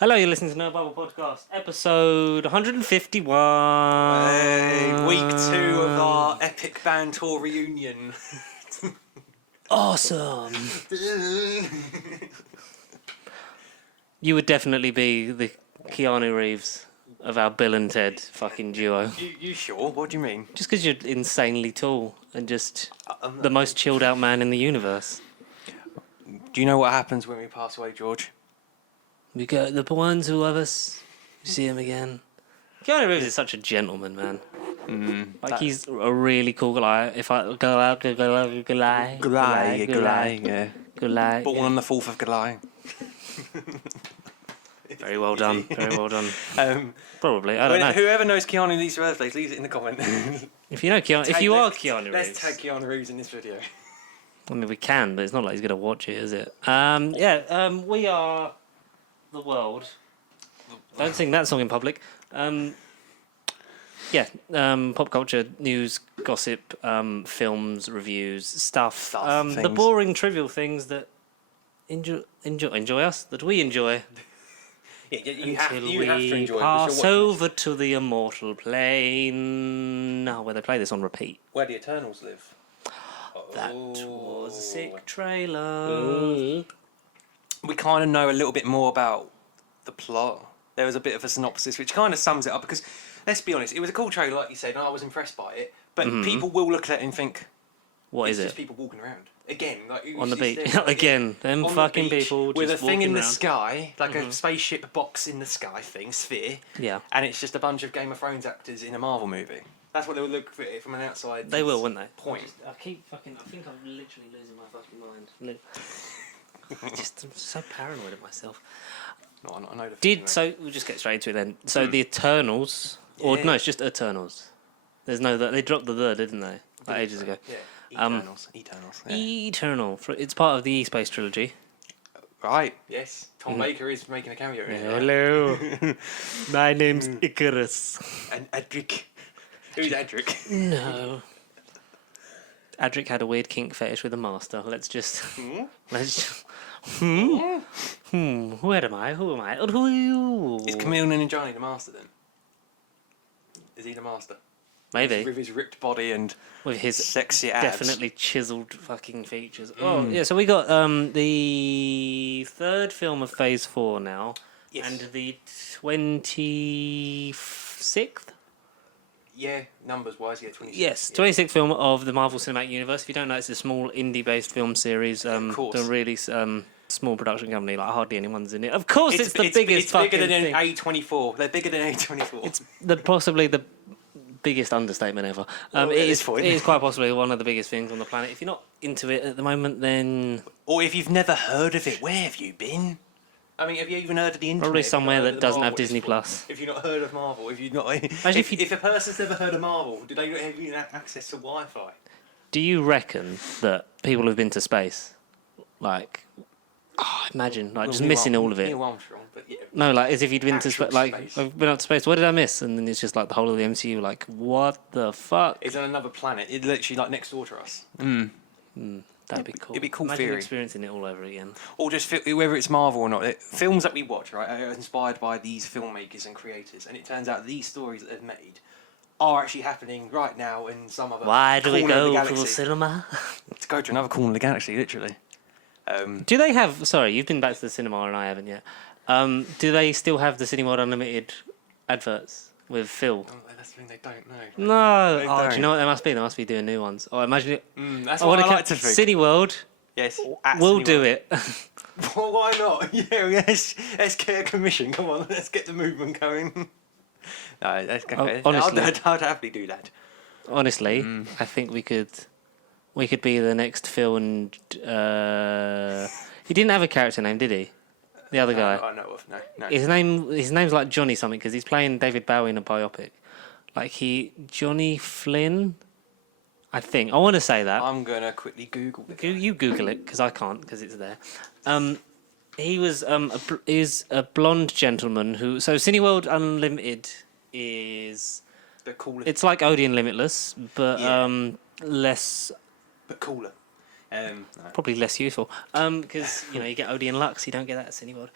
Hello, you're listening to No Bible Podcast, episode 151. Hey, week 2 of our epic band tour reunion. Awesome. You would definitely be the Keanu Reeves of our Bill and Ted fucking duo. You sure? What do you mean? Just because you're insanely tall and just the most chilled out man in the universe. Do you know what happens when we pass away, George? We got the ones who love us. You see him again. Keanu Reeves is such a gentleman, man. He's a really cool guy. If I July, yeah. July. Born on the 4th of July. Very well done. Very well done. Probably. I don't know. Whoever knows Keanu Reeves' birthday, leave it in the comment. If you know Keanu, if you are Keanu Reeves, let's tag Keanu Reeves in this video. I mean, we can, but it's not like he's going to watch it, is it? We are the world. Don't sing that song in public. Pop culture, news, gossip, films, reviews, stuff. The boring, trivial things that enjoy us, that we enjoy. Yeah, you have to enjoy pass over to the immortal plane. Where they play this on repeat. Where the Eternals live. That was a sick trailer. We kind of know a little bit more about the plot. There was a bit of a synopsis which kind of sums it up because, let's be honest, it was a cool trailer, like you said, and I was impressed by it. But people will look at it and think, "What is it?" It's just people walking around again, like on the beach again. Them fucking people with just a thing in the around. Sky, like a spaceship box in the sky thing, sphere. Yeah, and it's just a bunch of Game of Thrones actors in a Marvel movie. That's what they would look for it from an outside. They will, wouldn't they? Point. I think I'm literally losing my fucking mind. I'm so paranoid of myself. No, I know We'll just get straight into it then. So the Eternals, it's just Eternals. There's no they dropped the didn't they? Like ages ago. Yeah. Eternals. Yeah. Eternal. It's part of the E-Space trilogy. Right. Yes. Tom Baker is making a cameo in it. Hello. My name's Icarus. And Adric. Who's Adric? No. Adric had a weird kink fetish with a master. Who am I? Who am I? Who are you? Is Chameleon and Johnny the master then? Is he the master? Maybe. With his ripped body and with his sexy abs. Definitely chiseled fucking features. Oh, yeah, so we got the third film of Phase 4 now. Yes. And the 26th? Yeah, numbers-wise, 26th. Yes, 26th film of the Marvel Cinematic Universe. If you don't know, it's a small indie-based film series. Of course. The really small production company, like hardly anyone's in it. Of course, it's the biggest fucking thing. It's bigger than A24. They're bigger than A24. It's possibly the biggest understatement ever. It is quite possibly one of the biggest things on the planet. If you're not into it at the moment, then... Or if you've never heard of it, where have you been? I mean, have you even heard of the internet? Probably somewhere that doesn't have Disney Plus. If you've not heard of Marvel, if a person's never heard of Marvel, do they have access to Wi-Fi? Do you reckon that people who've been to space, imagine, just missing all of it? Neil Armstrong, but yeah. No, as if you'd been to space. I've been up to space. What did I miss? And then it's just the whole of the MCU. What the fuck? It's on another planet. It's literally next door to us. That'd be cool. It'd be cool. Imagine theory. Experiencing it all over again. Or just whether it's Marvel or not. Films that we watch, right, are inspired by these filmmakers and creators, and it turns out these stories that they've made are actually happening right now in some other. Why do we corner go to the cinema? To go to another corner of the galaxy, literally. Do they have? Sorry, you've been back to the cinema and I haven't yet. Do they still have the Cinema Unlimited adverts with Phil? Oh, that's the thing they don't know. No. Do you know what they must be? They must be doing new ones. Oh, imagine it. That's what I like to think. Cineworld. Yes. We'll do it. Well, why not? Yes. Let's get a commission. Come on, let's get the movement going. No, that's okay. Honestly, I'd happily do that. Honestly, I think we could be the next Phil and. He didn't have a character name, did he? The other guy. I know of. No. His name's like Johnny something because he's playing David Bowie in a biopic. Johnny Flynn, I think. I want to say that. I'm gonna quickly Google it. You Google it because I can't because it's there. He was a blonde gentleman who. So Cineworld Unlimited is. The coolest. It's like Odeon Limitless, but less. But cooler. Probably less useful. Because you get Odeon Lux, you don't get that at Cineworld.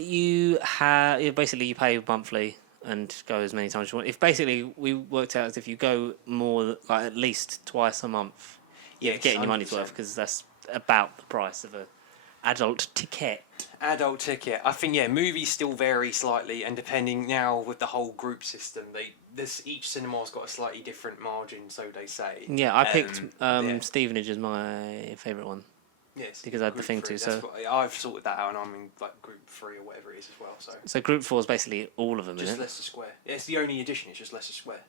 you basically you pay monthly and go as many times as you want. If basically we worked out as if you go more like at least twice a month, you're getting your money's worth because that's about the price of a adult ticket. Adult ticket. I think movies still vary slightly, and depending now with the whole group system, each cinema's got a slightly different margin, so they say. Yeah, I picked Stevenage as my favourite one. Yes, because I had the thing too. So I've sorted that out, and I'm in like group 3 or whatever it is as well. So group 4 is basically all of them. Just isn't it? Leicester Square. Yeah, it's the only addition. It's just Leicester Square,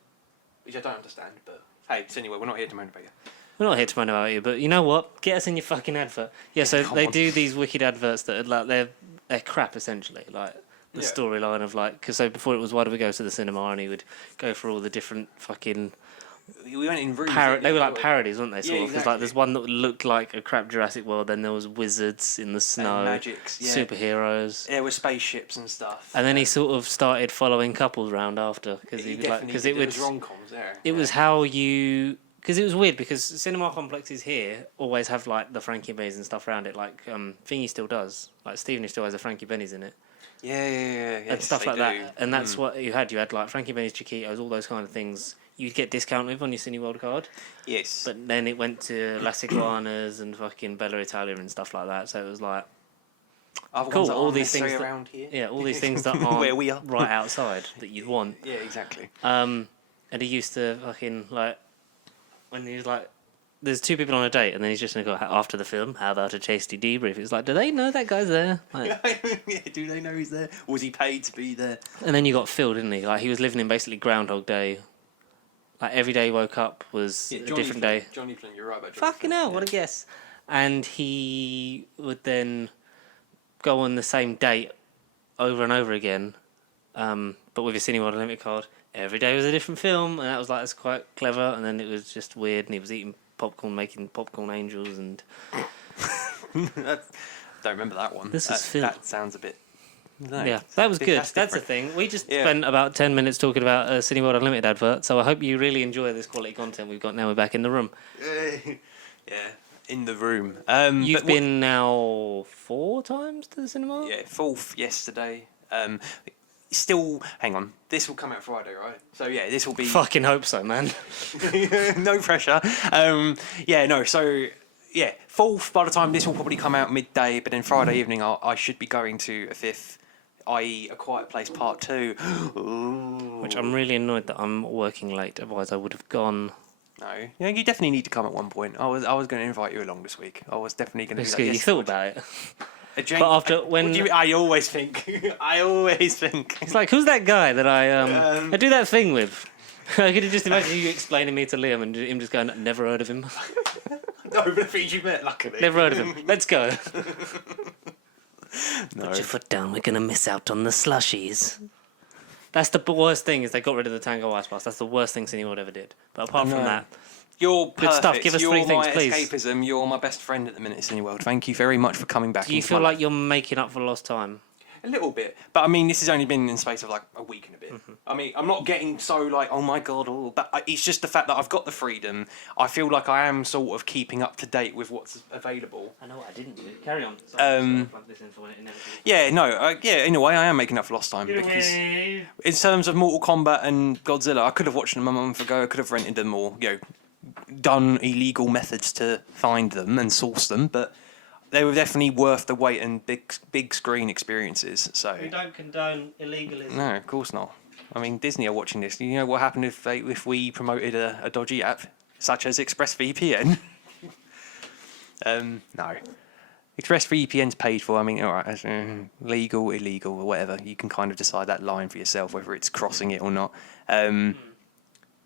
which I don't understand. But hey, it's anyway, we're not here to moan about you. We're not here to moan about you, but you know what? Get us in your fucking advert. Yeah, so they do these wicked adverts that are like they're crap essentially, like the storyline of like because so before it was why do we go to the cinema, and he would go for all the different fucking. We went in rooms. They were like parodies, weren't they? Sort of. Because exactly. like there's one that looked like a crap Jurassic World. Then there was wizards in the snow, and magics, superheroes. There were spaceships and stuff. And then he sort of started following couples around after because he was like because it was rom-coms there. It was how you because it was weird because cinema complexes here always have like the Frankie Benny's and stuff around it. Like Thingy still does. Like Stevenage still has a Frankie Benny's in it. Yeah. And stuff like that. And that's what you had. You had like Frankie Benny's, Chiquitos, all those kind of things. You'd get discount with on your Cineworld card. Yes. But then it went to Las Iguanas and fucking Bella Italia and stuff like that. So it was like, cool. All these things around here. Yeah, all these things that aren't where we are right outside that you'd want. Yeah, exactly. And he used to fucking like when he was like, there's 2 people on a date, and then he's just gonna go after the film. How about a tasty debrief? It's like, do they know that guy's there? Like, do they know he's there? Was he paid to be there? And then you got Phil, didn't he? Like he was living in basically Groundhog Day. Like every day he woke up was a different day. Johnny Flynn, you're right about Johnny Fucking hell, what a guess. And he would then go on the same date over and over again, but with his Cineworld Unlimited card. Every day was a different film, and that was like, that's quite clever, and then it was just weird, and he was eating popcorn, making popcorn angels, and... Don't remember that one. This is Phil. That sounds a bit... No, yeah, that was good. That's the thing. We just spent about 10 minutes talking about a Cineworld Unlimited advert, so I hope you really enjoy this quality content we've got now. We're back in the room. Yeah, in the room. You've been now 4 times to the cinema? Yeah, 4th yesterday. Still, hang on. This will come out Friday, right? So yeah, this will be... Fucking hope so, man. No pressure. So 4th, by the time this will probably come out midday, but then Friday evening I should be going to a 5th, i.e. A Quiet Place Part 2. Which I'm really annoyed that I'm working late, otherwise I would have gone... No, you definitely need to come at one point. I was going to invite you along this week. I was definitely going to do that. You thought about it. But after when I always think. It's like, who's that guy that I do that thing with? I could have just imagined you explaining me to Liam and him just going, never heard of him. No, but I think you met, luckily. Never heard of him. Let's go. No. Put your foot down. We're gonna miss out on the slushies. That's the worst thing. Is they got rid of the Tango Ice Pass. That's the worst thing Cineworld ever did. But apart from that. You're perfect. Good stuff. Give us you're 3 things, my please. Escapism. You're my best friend at the minute, Cineworld. Thank you very much for coming back. Do you feel like you're making up for lost time? A little bit, but I mean, this has only been in space of like a week and a bit. Mm-hmm. I mean, I'm not getting so like, oh my god, but it's just the fact that I've got the freedom. I feel like I am sort of keeping up to date with what's available. I know what I didn't do. Carry on. In a way, I am making up for lost time because in terms of Mortal Kombat and Godzilla, I could have watched them a month ago. I could have rented them or done illegal methods to find them and source them, but they were definitely worth the wait and big screen experiences. So we don't condone illegalism. No, of course not. I mean, Disney are watching this. You know what happened if we promoted a dodgy app such as ExpressVPN? No. ExpressVPN's paid for. I mean, all right, legal, illegal, or whatever. You can kind of decide that line for yourself, whether it's crossing it or not.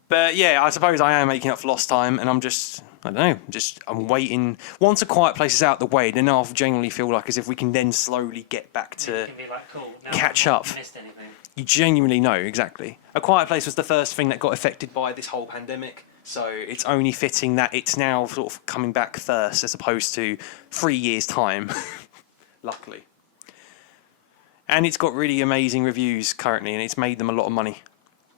But yeah, I suppose I am making up for lost time, and I'm waiting. Once A Quiet Place is out the way, then I'll genuinely feel like as if we can then slowly get back to catch up. You genuinely know, exactly. A Quiet Place was the first thing that got affected by this whole pandemic, so it's only fitting that it's now sort of coming back first as opposed to 3 years' time, luckily. And it's got really amazing reviews currently, and it's made them a lot of money.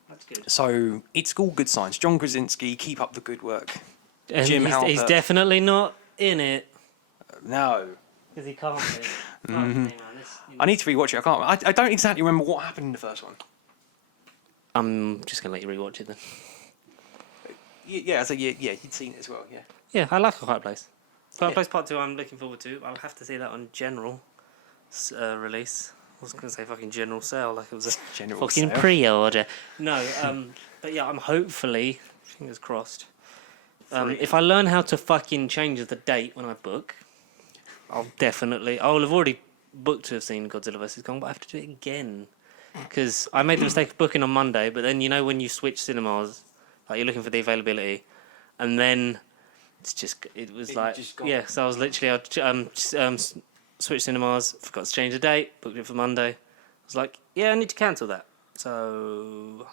That's good. So it's all good signs. John Krasinski, keep up the good work. And Jim he's Halpert. definitely not in it. No. Because he can't be. I need to rewatch it. I can't. I don't exactly remember what happened in the first one. I'm just gonna let you rewatch it then. Yeah, you'd seen it as well. Yeah. Yeah, I like A Quiet Place. Quiet Yeah. Place Part 2 I'm looking forward to. I'll have to see that on general release. I was going to say fucking general sale like it was a General fucking sale. pre-order. No, but yeah, I'm hopefully, fingers crossed, if I learn how to fucking change the date when I book, I'll have already booked to have seen Godzilla vs. Kong, but I have to do it again. Because I made the mistake of booking on Monday, but then when you switch cinemas, like you're looking for the availability, and then it was so I was literally switched cinemas, forgot to change the date, booked it for Monday. I was like, yeah, I need to cancel that. So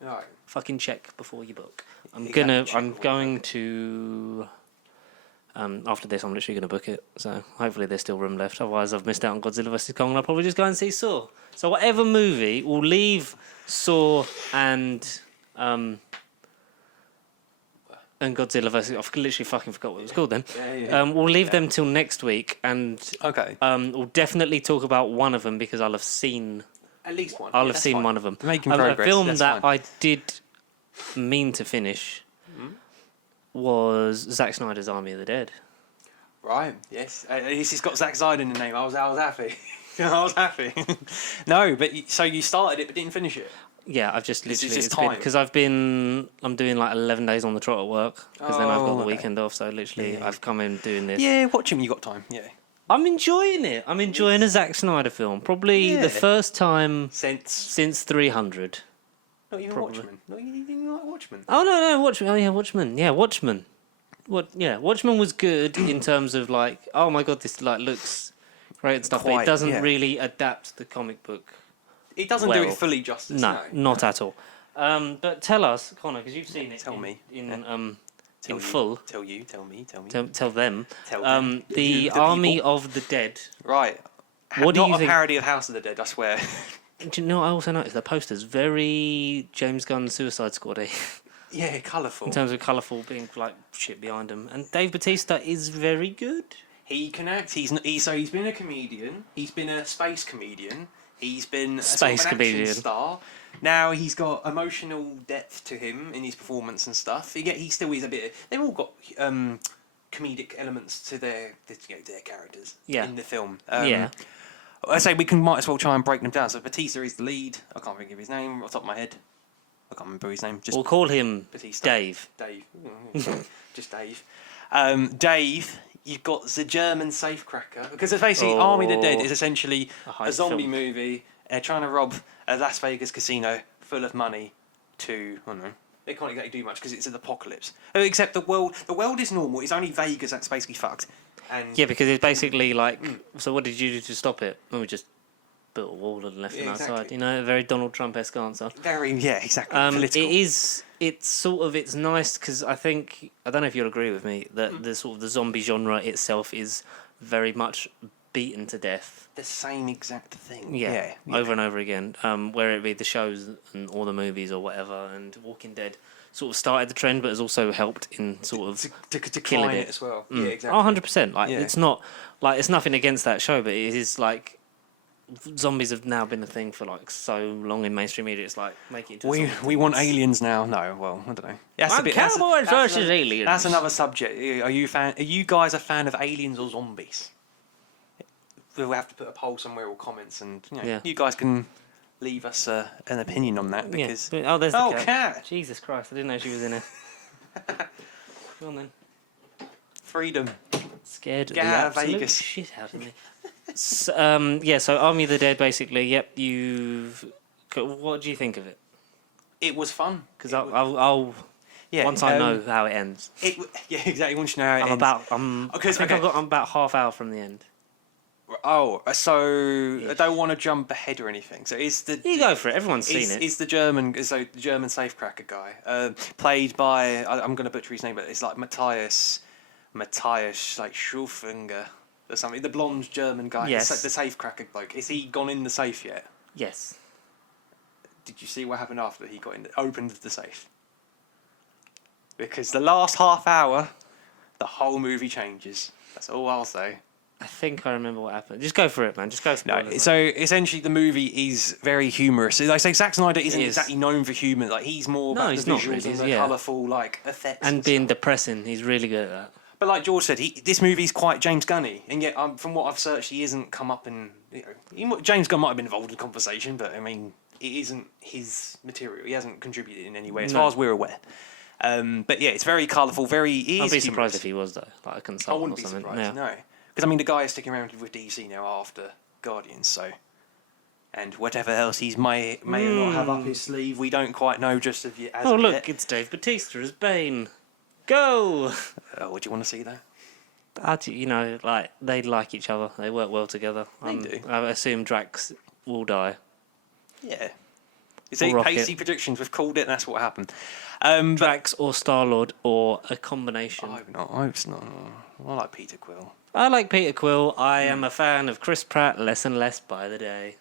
Right. fucking check before you book. I'm Exactly, going to after this I'm literally gonna book it. So hopefully there's still room left. Otherwise I've missed out on Godzilla vs. Kong and I'll probably just go and see Saw. So whatever movie will leave Saw and Godzilla vs. I've literally fucking forgot what it was called then. We'll leave them till next week, and Okay. we'll definitely talk about one of them because I'll have seen. At least one. I'll have seen one of them. Making A progress. film That's that fine. I did mean to finish was Zack Snyder's Army of the Dead. Right. Yes. At least it's got Zack Snyder in the name. I was happy. I was happy. No, but so you started it but didn't finish it. Yeah, I've just It's literally just time. because I'm doing like 11 days on the trot at work because then I've got the okay. weekend off. So literally, I've come in doing this. Yeah, watch him. You got time. Yeah. I'm enjoying it. I'm enjoying a Zack Snyder film. Probably Yeah. the first time Since since 300. not even Probably. Watchmen. No, you didn't like Watchmen. Oh no, Watchmen. Oh yeah, Watchmen. Yeah, Watchmen. Watchmen was good in terms of like, oh my god, this like looks great and stuff, but Quite, it doesn't yeah. really adapt the comic book. It doesn't do Well, it fully justice. No, not at all. But tell us, Connor, because you've seen it. Tell me. in Tell you, full. Tell you. Tell me. Tell them. Tell them. The You, the Army people. of the Dead. Right. What do Not you a think? parody of House of the Dead, I swear. Do you know what I also noticed? The poster's very James Gunn Suicide Squad-y. Yeah, colourful. In terms of colourful being like shit behind him. And Dave Bautista is very good. He can act. He's been a comedian. He's been a space comedian. He's been a Space sort of an action comedian. star. Now he's got emotional depth to him in his performance and stuff. He still is a bit. They've all got comedic elements to their characters in the film. Yeah. I say might as well try and break them down. So Batista is the lead. I can't think of his name off the top of my head. I can't remember his name. Just We'll call him Batista. Dave. Dave. Just Dave. Dave, you've got the German safecracker. Because it's basically Army of the Dead is essentially A a zombie film. movie. They're trying to rob a Las Vegas casino full of money to, I don't know, they can't exactly do much because it's an apocalypse. Except the world is normal. It's only Vegas that's basically fucked. And Yeah, because it's basically like, so what did you do to stop it? Well, we just built a wall and left them exactly. outside. You know, a very Donald Trump-esque answer. exactly. Political. It's nice because I don't know if you'll agree with me, that the sort of the zombie genre itself is very much beaten to death. The same exact thing. Yeah, over and over again. Where it be the shows and all the movies or whatever, and Walking Dead sort of started the trend, but has also helped in sort of to killing decline it. it as well. Yeah, exactly. Oh, 100%. Like, Yeah. it's not, like, it's nothing against that show, but it is like, zombies have now been a thing for like so long in mainstream media. It's like, make it into a zombie We want aliens now. No, well, I don't know. That's I'm cowboys versus another, aliens. That's another subject. Are you guys a fan of aliens or zombies? We'll have to put a poll somewhere or comments, and you guys can leave us an opinion on that because. Yeah. There's the cat. cat! Jesus Christ! I didn't know she was in it. Go on then. Freedom. Scared the Get out of absolute Vegas. shit out of me. So Army of the Dead, basically. Yep, what do you think of it? It was fun Because I'll once I know how it ends. Exactly. Once you know how it ends. I'm about half hour from the end. So I don't want to jump ahead or anything. So You go for it. Everyone's seen it. Is the German safecracker guy played by I'm going to butcher his name, but it's like Matthias like Schulfinger or something. The blonde German guy. Yes. The safecracker bloke. Is he gone in the safe yet? Yes. Did you see what happened after he opened the safe? Because the last half hour, the whole movie changes. That's all I'll say. I think I remember what happened. Just go for it, man. Just go for it. No, so essentially the movie is very humorous. Like I say, Zack Snyder isn't exactly known for humour. Like he's more about the visuals and the colourful like effects and being depressing. He's really good at that. But like George said, this movie's quite James Gunny, and yet from what I've searched, he hasn't come up and James Gunn might have been involved in the conversation, but I mean, it isn't his material. He hasn't contributed in any way, as far as we're aware. But yeah, it's very colourful, very. I'd be surprised if he was though, like a consultant. I wouldn't be surprised. No, because I mean, the guy is sticking around with DC now after Guardians, so. And whatever else he may or not have up his sleeve, we don't quite know just as yet. Oh look, it's Dave Bautista as Bane. Go! Would you want to see that? Like they like each other. They work well together. They do. I assume Drax will die. Yeah. It's hasty predictions. We've called it. And that's what happened. Drax or Star-Lord or a combination. I hope it's not. I like Peter Quill. I like Peter Quill. I am a fan of Chris Pratt less and less by the day.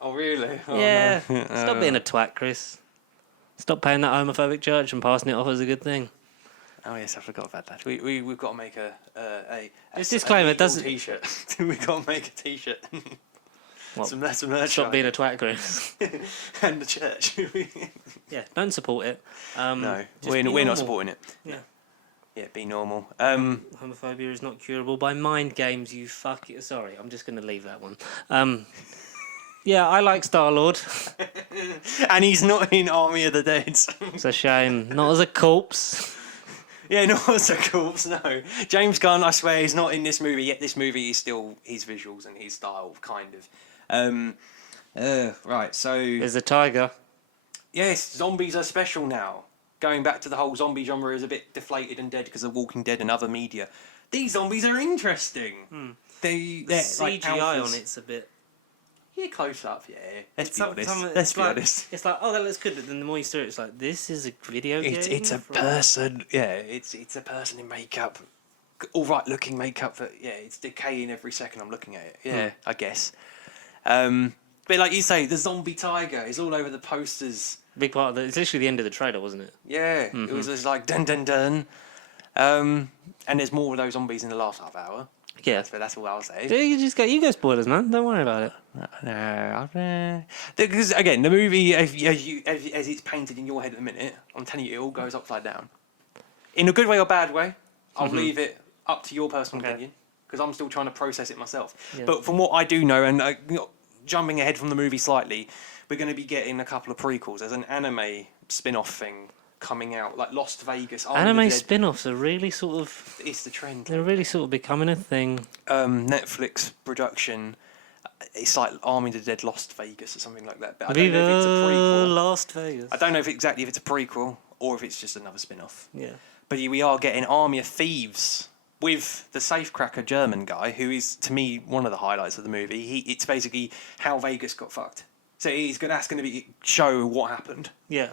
Oh really? Oh, yeah. No. Stop being a twat, Chris. Stop paying that homophobic church and passing it off as a good thing. Oh yes, I forgot about that. We've got to make a this disclaimer doesn't. T-shirt. We've got to make a T-shirt. Some merch. Stop being a twat, Chris. And the church. Yeah, don't support it. No, we're not supporting it. Yeah. Yeah, be normal. Homophobia is not curable by mind games. You fuck it. Sorry, I'm just going to leave that one. Yeah, I like Star-Lord. And he's not in Army of the Dead. It's a shame. Not as a corpse. Yeah, not as a corpse, no. James Gunn, I swear, is not in this movie, yet this movie is still his visuals and his style, kind of. Right, so... There's a tiger. Yes, zombies are special now. Going back to the whole zombie genre is a bit deflated and dead because of Walking Dead and other media. These zombies are interesting. They're CGI like on it's a bit... Yeah, close up, yeah. Let's be honest. It's like, oh, that looks good, but then the more you stare, it's like, this is a video game? It's a person, yeah, it's a person in makeup. All right looking makeup, but yeah, it's decaying every second I'm looking at it. Yeah, I guess. But like you say, the zombie tiger is all over the posters. Big part of it's literally the end of the trailer, wasn't it? Yeah, it was just like dun dun dun. And there's more of those zombies in the last half hour. Yeah, that's all I'll say. You go spoilers, man. Don't worry about it. No, because again, the movie as it's painted in your head at the minute, I'm telling you, it all goes upside down. In a good way or bad way, I'll leave it up to your personal opinion because I'm still trying to process it myself. Yeah. But from what I do know, and jumping ahead from the movie slightly, we're going to be getting a couple of prequels. There's an anime spin-off thing coming out, like Lost Vegas. Anime spin-offs are really sort of... It's the trend. They're really sort of becoming a thing. Netflix production. It's like Army of the Dead Lost Vegas or something like that. But I don't Viva know if it's a prequel. Lost Vegas. I don't know if it's a prequel or if it's just another spin-off. Yeah. But we are getting Army of Thieves with the safecracker German guy, who is, to me, one of the highlights of the movie. It's basically how Vegas got fucked. So that's going to show what happened. Yeah.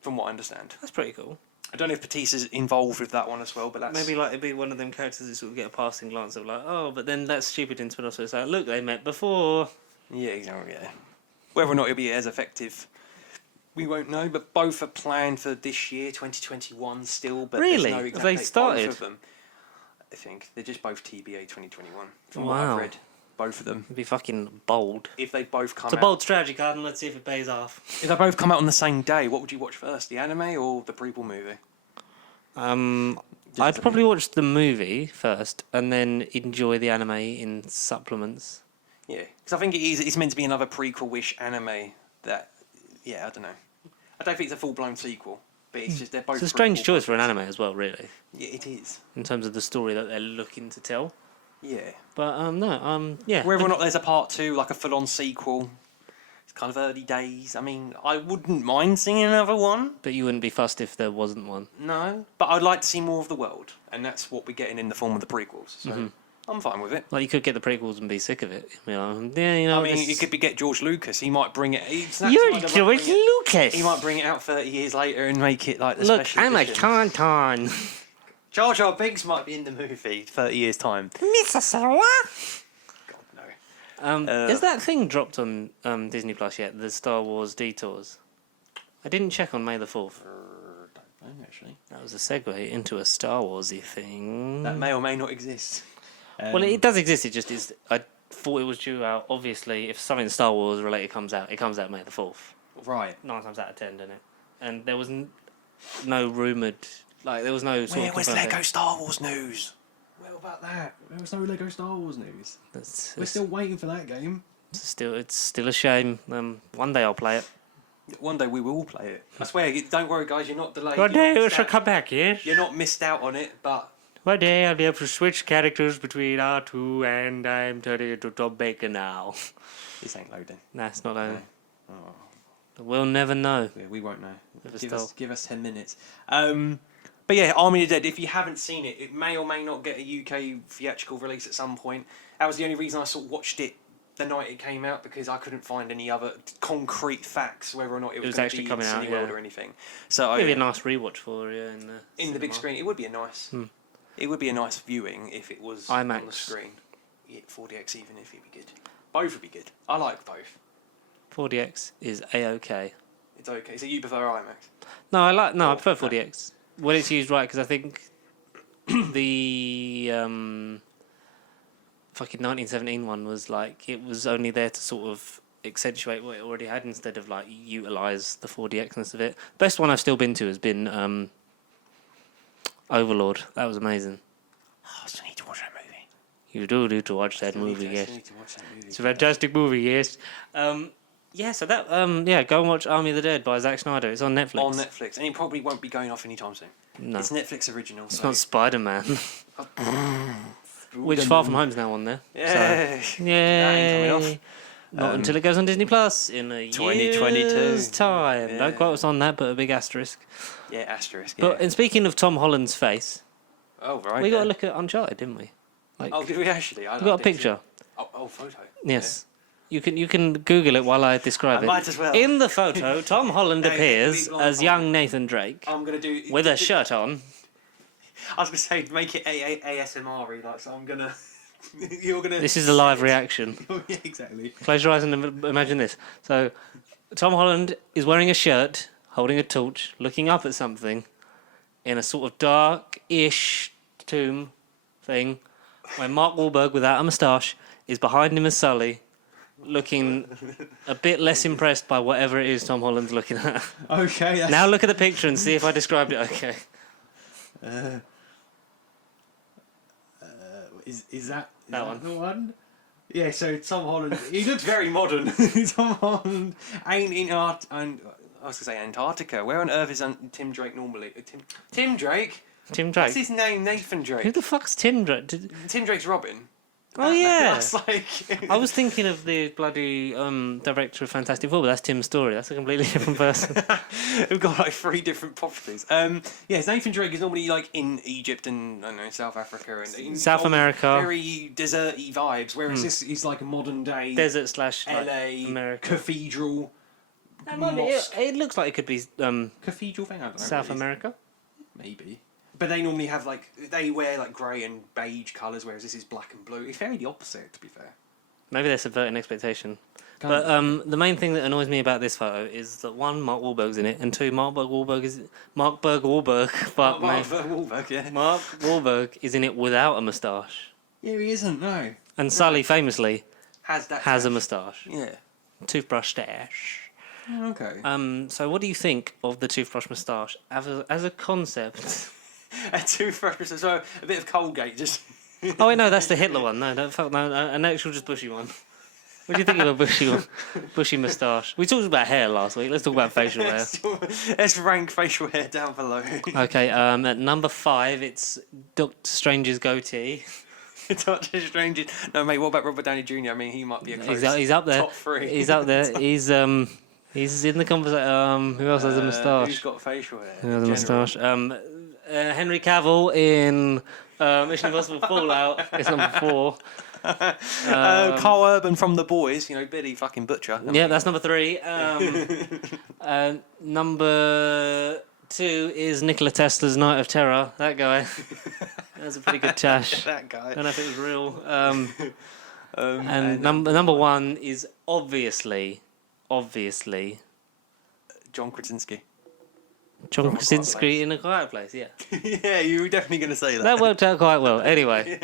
From what I understand. That's pretty cool. I don't know if Batista's involved with that one as well, but that's... Maybe like it'd be one of them characters that sort of get a passing glance of like, oh, but then that's stupid in spin-off, so it's like, look, they met before. Yeah, exactly, yeah. Whether or not it'll be as effective, we won't know, but both are planned for this year, 2021 still, but really? There's no exact Have they date. started? Both of them, I think. They're just both TBA 2021, from what I've read. Both of them. It'd be fucking bold. If they both come out... It's a bold strategy, Carden. Let's see if it pays off. If they both come out on the same day, what would you watch first? The anime or the prequel movie? I'd probably watch the movie first and then enjoy the anime in supplements. Yeah, because I think it's meant to be another prequel-ish anime that... Yeah, I don't know. I don't think it's a full-blown sequel, but it's just they're both... It's a strange choice for an anime as well, really. Yeah, it is. In terms of the story that they're looking to tell. Yeah. But, yeah. Whether or not there's a part 2, like a full-on sequel, it's kind of early days. I mean, I wouldn't mind seeing another one. But you wouldn't be fussed if there wasn't one. No, but I'd like to see more of the world, and that's what we're getting in the form of the prequels, so I'm fine with it. Like, you could get the prequels and be sick of it. I mean, you could get George Lucas. He might bring it... You're George Lucas! He might bring it out 30 years later and make it like the Look, special I'm edition. a tauntaun. Jar Jar Binks might be in the movie 30 years' time. Mrs. God, no. Is that thing dropped on Disney Plus yet? The Star Wars Detours? I didn't check on May the 4th. Don't know, actually. That was a segue into a Star Warsy thing. That may or may not exist. Well, it does exist. It just is. I thought it was due out. Obviously, if something Star Wars related comes out, it comes out May the 4th. Right. 9 times out of 10, doesn't it? And there was no rumoured. Like, there was no sort Where of. was Lego Star Wars news? What about that? There was no Lego Star Wars news. We're still waiting for that game. It's still a shame. One day I'll play it. One day we will play it. I swear, don't worry, guys, you're not delayed. One day it shall come back, yes? You're not missed out on it, but... One day I'll be able to switch characters between R2 and I'm turning into Tom Baker now. This ain't loading. Nah, it's not loading. No. Oh. We'll never know. Yeah, we won't know. Give us 10 minutes. But yeah, Army of the Dead, if you haven't seen it, it may or may not get a UK theatrical release at some point. That was the only reason I sort of watched it the night it came out, because I couldn't find any other concrete facts whether or not it was going to actually be coming out, Cineworld or anything. So It'd be a nice rewatch for you in the big screen. It would be a nice. It would be a nice viewing if it was IMAX. on the screen. Yeah, 4DX even if it'd be good. Both would be good. I like both. 4DX is A-OK. It's okay. So you prefer IMAX? No, I prefer 4DX. When it's used right, because I think the fucking 1917 one was like, it was only there to sort of accentuate what it already had instead of like utilise the 4DXness of it. Best one I've still been to has been Overlord. That was amazing. Oh, I still need to watch that movie. You do need to watch that movie, yes. Need to watch that movie. It's a fantastic movie, yes. Yeah, so that go and watch Army of the Dead by Zack Snyder. It's on Netflix. On Netflix, and it probably won't be going off anytime soon. No, it's Netflix original. It's so. not Spider-Man. Which Far From Home's now on there. Yeah, so, that ain't coming off. Not until it goes on Disney Plus in a 2022 year's time. Yeah. Don't quote us on that, but a big asterisk. Yeah, asterisk. But and speaking of Tom Holland's face, right. We got to look at Uncharted, didn't we? Like, did we actually? We got a picture. Photo. Yes. Yeah. You can Google it while I describe it. Might as well. In the photo, Tom Holland appears as young Nathan Drake. I'm gonna do with a shirt on. I was gonna say make it ASMR-y, like, so I'm gonna. You're gonna. This is a live reaction. Yeah, exactly. Close your eyes and imagine this. So, Tom Holland is wearing a shirt, holding a torch, looking up at something, in a sort of dark-ish tomb thing, where Mark Wahlberg, without a moustache, is behind him as Sully, looking a bit less impressed by whatever it is Tom Holland's looking at. Okay. Now look at the picture and see if I described it okay. Is that one. The one? Yeah, so Tom Holland, he looks very modern. Tom Holland ain't in art, and I was going to say Antarctica. Where on earth is Tim Drake normally? Tim Drake? Tim Drake? What's his name? Nathan Drake. Who the fuck's Tim Drake? Tim Drake's Robin. Oh, yeah. That's like... I was thinking of the bloody director of Fantastic Four, but that's Tim's Story. That's a completely different person. We've got like 3 different properties. Yes, Nathan Drake is normally like in Egypt and I don't know, South Africa and South America. Very desert-y vibes. Whereas this is like a modern day desert / LA America cathedral. It looks like it could be cathedral thing. I don't know. South America. Maybe. But they normally have they wear like grey and beige colours, whereas this is black and blue. It's very the opposite, to be fair. Maybe they're subverting expectation. But the main thing that annoys me about this photo is that 1, Mark Wahlberg's in it, and 2, Mark Wahlberg, yeah. Mark Wahlberg is in it without a moustache. Yeah, he isn't, no. And Sully famously has a moustache. Yeah. Toothbrush stash. Okay. So what do you think of the toothbrush moustache as a concept? A toothbrush, so a bit of Colgate, just... Oh wait, no, that's the Hitler one. No, an actual just bushy one. What do you think of a bushy moustache? We talked about hair last week. Let's talk about facial hair. Let's rank facial hair down below. Okay, at number 5, it's Doctor Strange's goatee. Doctor Strange. No, mate. What about Robert Downey Jr.? I mean, he might be a close he's up there. Top 3. He's up there. He's in the conversation. Who else has a moustache? Who's got facial hair? Who has a moustache? Henry Cavill in Mission Impossible Fallout. It's number 4. Carl Urban from The Boys. You know, Billy fucking Butcher. Yeah, that's number 3. Number 2 is Nikola Tesla's Night of Terror. That guy. That's a pretty good tash. That guy. Don't know if it was real. And number 1 is obviously John Krasinski. John Krasinski in A Quiet Place, yeah. Yeah, you were definitely going to say that. That worked out quite well. Anyway.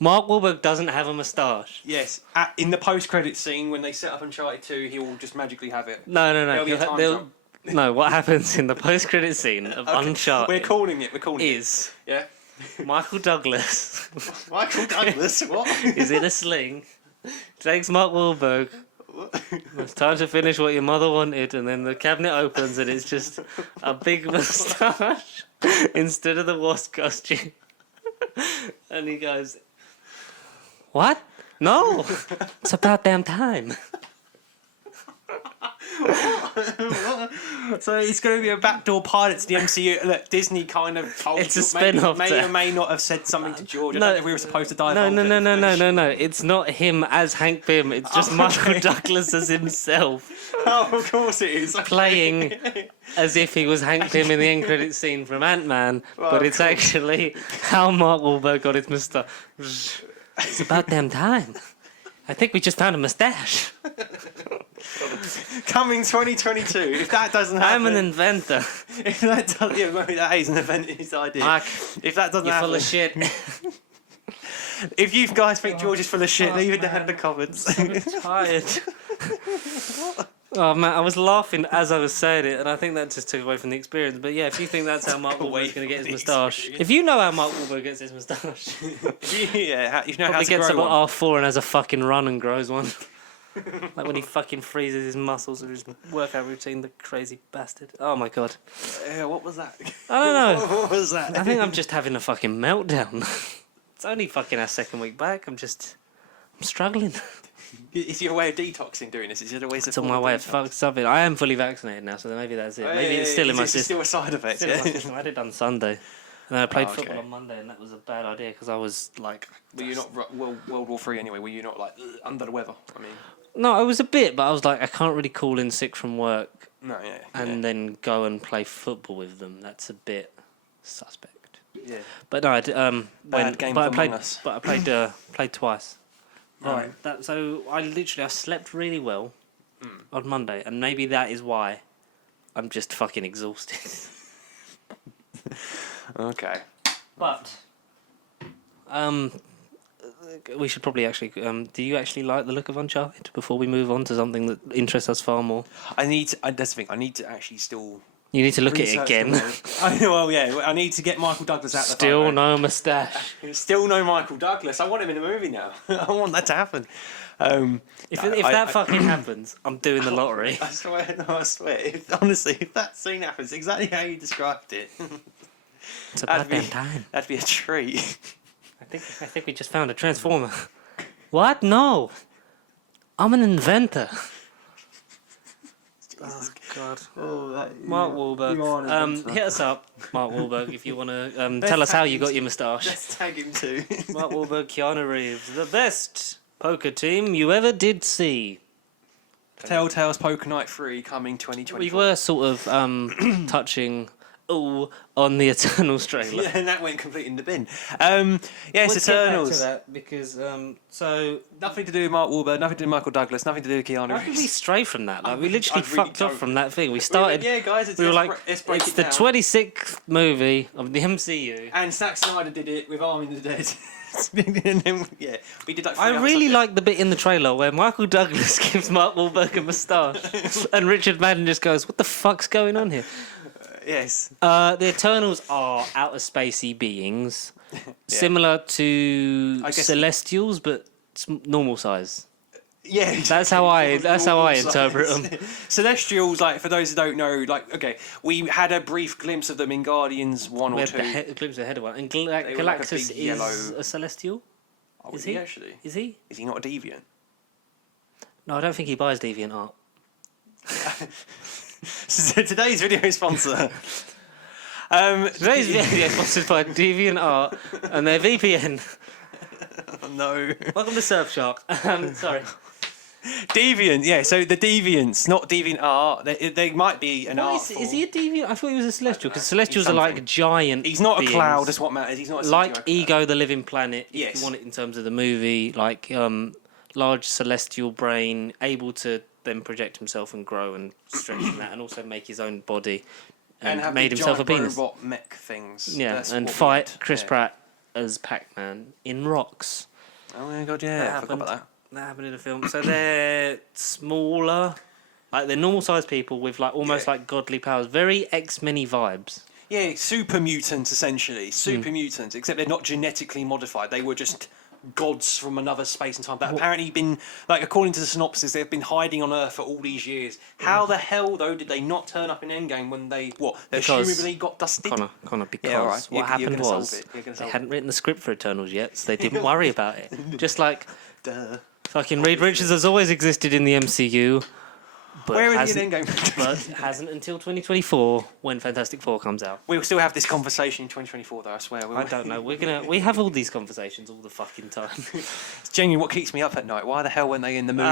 Mark Wahlberg doesn't have a moustache. Yes, in the post-credit scene when they set up Uncharted 2, he will just magically have it. No. There'll be a time jump. No, what happens in the post-credit scene of Uncharted? We're calling it. Yeah. Michael Douglas. Michael Douglas. What? Is in a sling. Takes Mark Wahlberg. It's time to finish what your mother wanted, and then the cabinet opens and it's just a big moustache instead of the wasp costume. And he goes, "What? No, it's about damn time." So it's going to be a backdoor pilot to the MCU. Look, Disney kind of told It's a spin-off. May or may not have said something to George. I don't know if we were supposed to die. No. It's not him as Hank Pym. It's just Michael Douglas as himself. Oh, of course it is. Playing as if he was Hank Pym in the end credit scene from Ant-Man, but it's actually how Mark Wahlberg got his moustache. It's about damn time. I think we just found a moustache. Coming 2022. If that doesn't happen, I'm an inventor. If that doesn't, yeah, maybe that is an event. His idea. Mark, if that doesn't you're happen, full of shit. If you guys think George is full of shit, leave it down in the comments. I'm tired. Oh man, I was laughing as I was saying it, and I think that just took away from the experience. But yeah, if you think that's how Mark Wahlberg's going to get his moustache, if you know how Mark Wahlberg gets his moustache, yeah, you know how probably to gets grow up one. at R4 and has a fucking run and grows one. Like when he fucking freezes his muscles with his workout routine, the crazy bastard. Oh my god. Yeah, what was that? I don't know. What was that? I think I'm just having a fucking meltdown. It's only fucking our second week back. I'm struggling. Is your way of detoxing doing this? Is it a way It's on my way of fucking something. I am fully vaccinated now, so maybe that's it. Maybe it's still in my system. Still a side effect. Still in my Yeah. system. I did it on Sunday. And then I played Oh, okay. football on Monday, and that was a bad idea because I was like... Were you not World War III anyway? Were you not like under the weather? I mean, No, I was a bit, but I was like, I can't really call in sick from work no, yeah. and then go and play football with them. That's a bit suspect. Yeah. But no, I did, game but I of played, Among Us. but I played twice. Right. So I slept really well on Monday, and maybe that is why I'm just fucking exhausted. Okay. But we should probably actually. Do you actually like the look of Uncharted? Before we move on to something that interests us far more, That's the thing. I need to actually still. you need to look at it research again. the world. I know. Well, yeah. I need to get Michael Douglas out. Still the no moustache. Still no Michael Douglas. I want him in a movie now. I want that to happen. If that fucking happens, I'm doing the lottery. I swear. No, I swear. Honestly, if that scene happens exactly how you described it, It's about damn time. that'd be a treat. I think we just found a transformer. What? No. I'm an inventor. Oh God. Mark Wahlberg. Hit us up, Mark Wahlberg, if you want to tell us how you got your moustache. Let's tag him too. Mark Wahlberg, Keanu Reeves, the best poker team you ever did see. Telltale's Poker Night 3 coming 2024. We were sort of touching on the Eternals trailer. Yeah, and that went completely in the bin. Yes, Let's get back Eternals. to that because so Nothing to do with Mark Wahlberg, nothing to do with Michael Douglas, nothing to do with Keanu how did we Reeves. stray from that? Like, we I literally really fucked off don't. from that thing. We started. Yeah, guys, We were like, let's break it's it the down. 26th movie of the MCU. And Zack Snyder did it with Army of the Dead. And then, yeah, we did like 3 I other really subjects. like the bit in the trailer where Michael Douglas gives Mark Wahlberg a moustache and Richard Madden just goes, "What the fuck's going on here?" Yes. The Eternals are outer spacey beings, similar to I guess- Celestials, but normal size. Yeah, That's how I interpret them. Celestials, like for those who don't know, like we had a brief glimpse of them in Guardians 1 We or had 2. the glimpse of the head of one. And were like a Galactus big is yellow- a Celestial? Oh, Is is he he? actually? Is he? Is he not a deviant? No, I don't think he buys Deviant art. So today's video sponsor. Today's video is sponsored by Deviant Art and their VPN. No. Welcome to Surfshark. Sorry. Deviant, yeah. So the deviants, not deviant art. They might be an art. Is he a Deviant? I thought he was a Celestial, because Celestials He's are like something. giant He's not beings. a cloud. That's what matters. He's not a Like CGI cloud. Ego the Living Planet, if Yes. you want it in terms of the movie, like large celestial brain, able to then project himself and grow and stretch from that, and also make his own body, and have made the himself a giant penis. robot mech things. Yeah, That's and what we fight had. Chris Yeah. Pratt as Pac-Man in rocks. Oh my god, yeah, I forgot about that. That happened in the film. So they're smaller, like they're normal sized people with like almost like godly powers. Very X-Men-y vibes. Yeah, super mutants essentially. Super mutants, except they're not genetically modified. They were just gods from another space and time that apparently been, like, according to the synopsis, they've been hiding on Earth for all these years. How the hell though did they not turn up in Endgame when they presumably got dusted? Connor, because Yeah, all right. what happened was they hadn't written the script for Eternals yet, so they didn't worry about it. Just like fucking Reed Richards has always existed in the MCU. But where is he in Endgame? But hasn't until 2024 when Fantastic Four comes out. We'll still have this conversation in 2024 though, I swear. I don't know. We have all these conversations all the fucking time. It's genuinely what keeps me up at night. Why the hell weren't they in the movies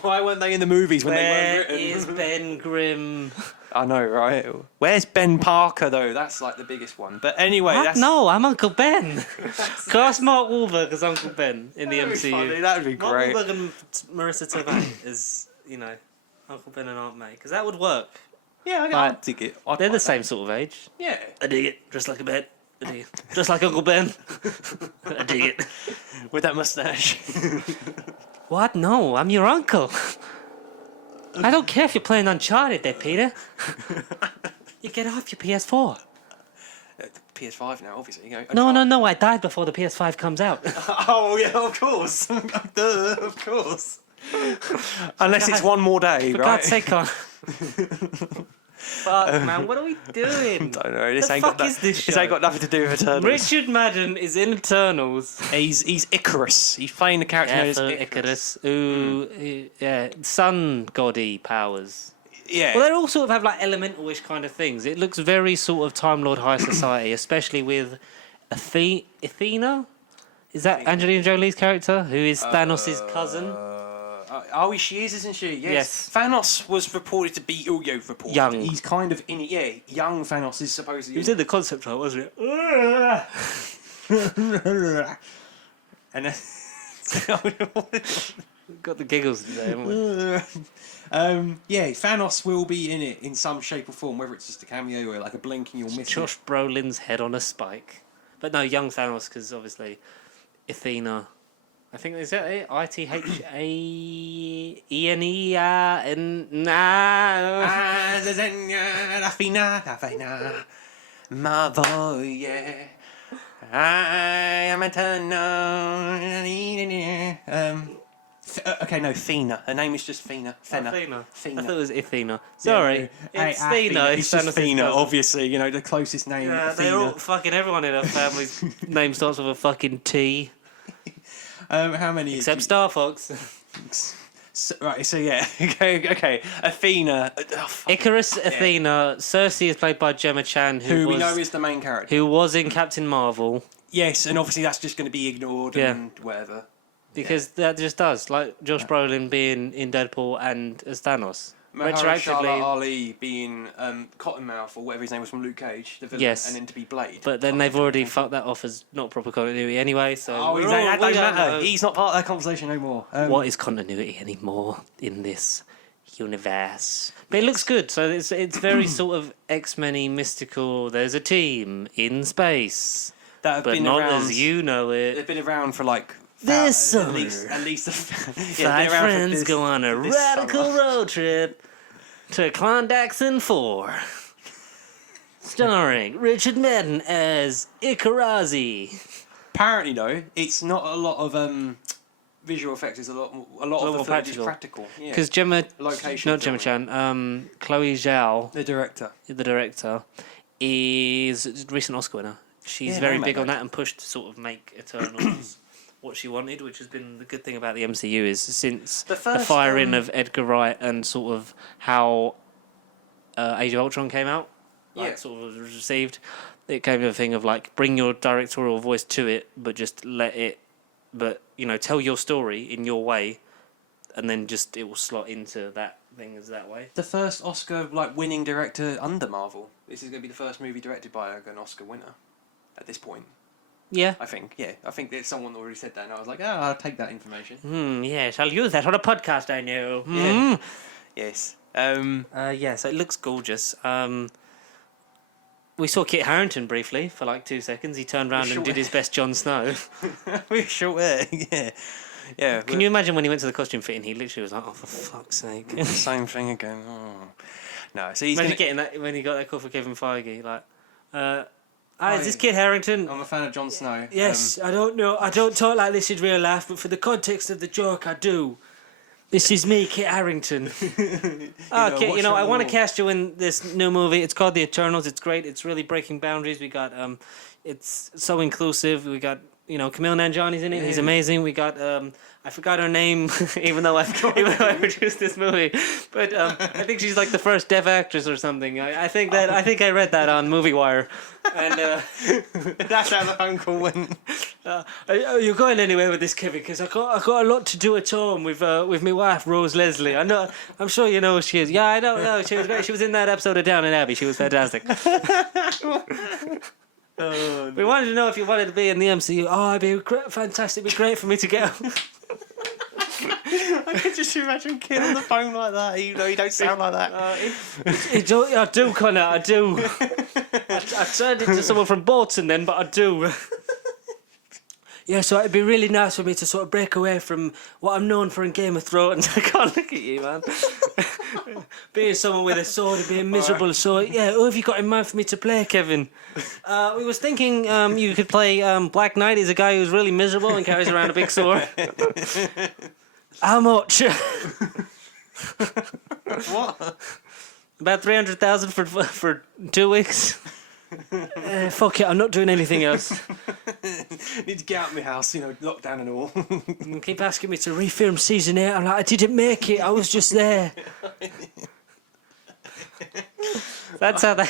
why weren't they in the movies when they weren't written? Where is Ben Grimm? I know, right? Where's Ben Parker though? That's like the biggest one. But anyway, What? No, I'm Uncle Ben. Cast Mark Wahlberg as Uncle Ben in the MCU. Funny. That'd be great. Mark Wahlberg and Marissa Tomei as, Uncle Ben and Aunt May, because that would work. Yeah, I'd dig it. They're the same sort of age. Yeah. I dig it. Dressed like a Ben. I dig it. Just like Uncle Ben. I dig it. With that moustache. What? No, I'm your uncle. I don't care if you're playing Uncharted there, Peter. You get off your PS4. PS5 now, obviously. No, I died before the PS5 comes out. Oh, yeah, of course. Duh, of course. Unless it's one more day, For right? God's sake, Con. Fuck, man, what are we doing? I don't know. This The ain't fuck got is this This show? ain't got nothing to do with Eternals. Richard Madden is in Eternals. He's Icarus. He's playing the character known as for Icarus. Icarus. Yeah, sun goddy powers. Yeah. Well, they all sort of have like elemental-ish kind of things. It looks very sort of Time Lord High Society, especially with Athena. Is that Angelina Jolie's character, who is Thanos' cousin? She is, isn't she? Yes. Thanos was reported to be Young. He's kind of in it. Yeah, young Thanos is supposedly. He was in the concept art, wasn't it? And then... Got the giggles today, haven't we? Yeah, Thanos will be in it in some shape or form, whether it's just a cameo or like a blink and you'll miss Josh it. Brolin's head on a spike. But no, young Thanos, because obviously Athena. I think is that it? Athena, my boy, yeah. I am eternal. Okay, no, Thena. Her name is just Thena. Athena. Thena. I thought it was Athena. Sorry, it's Thena. It's just Thena, obviously. The closest name. Yeah, they're all fucking everyone in her family's name starts with a fucking T. How many? Except Star Fox. So yeah, okay. Athena. Icarus, Athena. Cersei is played by Gemma Chan, who we know is the main character. Who was in Captain Marvel. Yes, and obviously that's just going to be ignored and whatever. Because that just does. Like Josh Brolin being in Deadpool and as Thanos. Mahershala Ali being Cottonmouth or whatever his name was from Luke Cage, the villain, and then to be Blade. But then they've already fucked that off as not proper continuity anyway, so... that don't matter. He's not part of that conversation no more. What is continuity anymore in this universe? But it looks good, so it's very sort of X-Men-y, mystical. There's a team in space, that have but been not around, as you know it. They've been around for like... This summer, at least five friends go on a radical road trip to Klondike 4, starring Richard Madden as Ikarazi. Apparently, though, it's not a lot of visual effects. It's a lot of the footage is practical. Because Chloe Zhao, the director, is a recent Oscar winner. She's very big on that and pushed to sort of make Eternals what she wanted, which has been the good thing about the MCU is since the firing of Edgar Wright and sort of how Age of Ultron came out, sort of was received. It came to a thing of like bring your directorial voice to it, but just tell your story in your way, and then just it will slot into that thing as that way. The first Oscar winning director under Marvel. This is going to be the first movie directed by an Oscar winner at this point. Yeah. I think that someone already said that, and I was like, I'll take that information. Yes, I'll use that on a podcast, I know. Yes. So it looks gorgeous. we saw Kit Harington briefly for like 2 seconds. He turned around and did his best Jon Snow. With short hair, yeah. Yeah. Can you imagine when he went to the costume fitting? He literally was like, "Oh, for fuck's sake!" Same thing again. Oh. No, so he's Imagine getting that when he got that call for Kevin Feige, like, "Hi, is this Kit Harington?" I'm a fan of Jon Snow. Yes, I don't know. I don't talk like this in real life, but for the context of the joke, I do. This is me, Kit Harington. Okay, I want to cast you in this new movie. It's called The Eternals. It's great. It's really breaking boundaries. We got it's so inclusive. We got Camille Nanjiani's in it. He's amazing. We got I forgot her name, even though I produced this movie, but I think she's like the first deaf actress or something. I think I read that on MovieWire, and that's how the phone call went. Are you going anywhere with this, Kevin? Because I got a lot to do at home with my wife Rose Leslie. I'm sure you know who she is. Yeah, I don't know. She was great. She was in that episode of Downton Abbey. She was fantastic. Oh, no. We wanted to know if you wanted to be in the MCU. Oh, it'd be fantastic. It'd be great for me to get. I could just imagine Kid on the phone like that. You don't sound like that. I do, Connor. I do. I turned into someone from Bolton then, but I do. Yeah, so it'd be really nice for me to sort of break away from what I'm known for in Game of Thrones. I can't look at you, man. Being someone with a sword and being miserable. Right. So, yeah, who have you got in mind for me to play, Kevin? We was thinking you could play Black Knight. He's a guy who's really miserable and carries around a big sword. How much? What? About 300,000 for 2 weeks. Fuck it, I'm not doing anything else. Need to get out of my house, lockdown and all. You keep asking me to refilm season 8. I'm like, I didn't make it. I was just there. That's how they.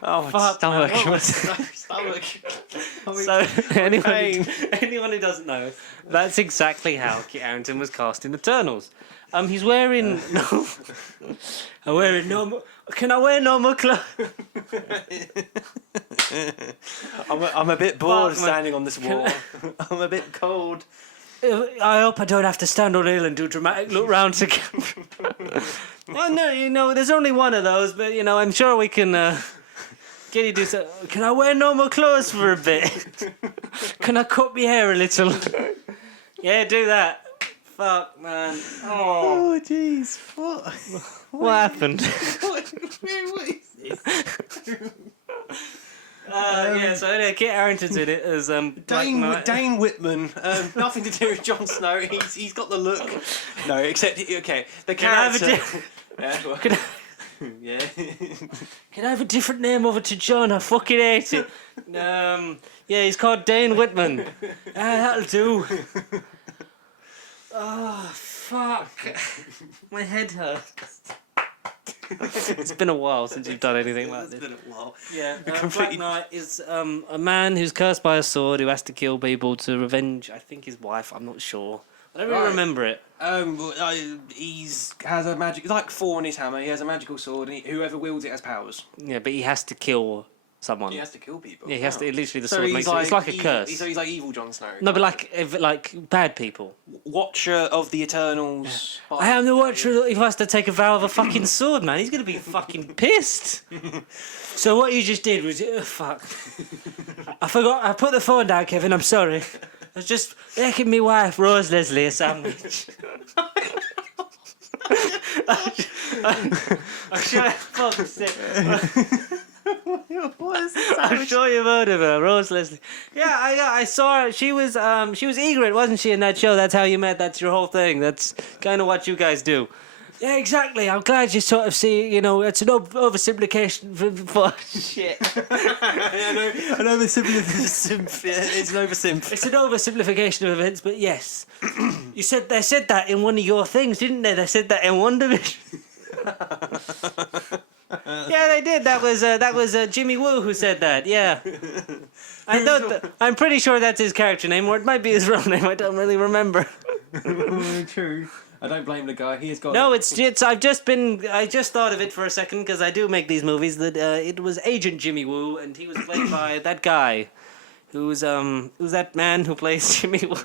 Oh, fuck, stomach. Stomach. So anyone who doesn't know, that's exactly how Kit Harington was cast in Eternals. He's wearing I'm wearing normal. Can I wear normal clothes? I'm a bit bored standing on this wall. I'm a bit cold. I hope I don't have to stand on hill and do dramatic look round to camera. Well, no, there's only one of those, but I'm sure we can get you do so. Can I wear normal clothes for a bit? Can I cut my hair a little? Yeah, do that. Fuck, man. Oh, jeez. What happened? What is this? So anyway, Kit Harington's in it as Dane Whitman. Nothing to do with Jon Snow. He's got the look. No, except the character. Yeah. Can I have a different name over to John? I fucking hate it. Yeah, he's called Dane Whitman. That'll do. Oh, fuck. My head hurts. It's been a while since you've done anything like this. It's been a while. Yeah, Black Knight is a man who's cursed by a sword who has to kill people to revenge, I think, his wife. I'm not sure. I don't really remember it. He has a magic, like Thor and his hammer. He has a magical sword, and whoever wields it has powers. Yeah, but he has to kill someone. He has to kill people. Yeah, he has to. Literally, the sword makes it. It's like a curse. So he's like evil Jon Snow. No, but like bad people. Watcher of the Eternals. Yeah. I am the Watcher. He has to take a vow of a fucking sword, man. He's gonna be fucking pissed. So what you just did was fuck. I forgot. I put the phone down, Kevin. I'm sorry. I was just making me wife Rose Leslie a sandwich. I'm sure. Fuck's sake. What is this? I'm sure you've heard of her, Rose Leslie. Yeah, I saw her. She was Egret, wasn't she, in that show? That's how you met. That's your whole thing. That's kind of what you guys do. Yeah, exactly. I'm glad you sort of see. It's an oversimplification for shit. An oversimplification. It's an oversimp. It's an oversimplification of events, but yes, they said that in one of your things, didn't they? They said that in One Division. Yeah, they did. That was Jimmy Woo who said that. Yeah, I'm pretty sure that's his character name, or it might be his real name. I don't really remember. True. I don't blame the guy. He has got. No, it's. I just thought of it for a second because I do make these movies. That it was Agent Jimmy Woo, and he was played by that guy. Who's that man who plays Jimmy Woo?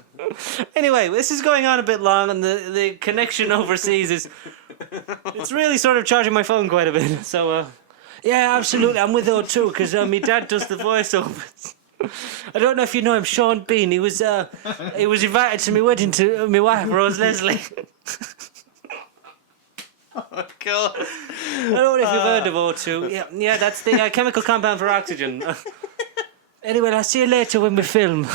Anyway, this is going on a bit long, and the connection overseas is. It's really sort of charging my phone quite a bit. So, Yeah, absolutely. I'm with O2 because my dad does the voiceovers. I don't know if you know him, Sean Bean. He was invited to my wedding to my wife, Rose Leslie. Oh God! I don't know if you've heard of O2. Yeah, that's the chemical compound for oxygen. Anyway, I'll see you later when we film.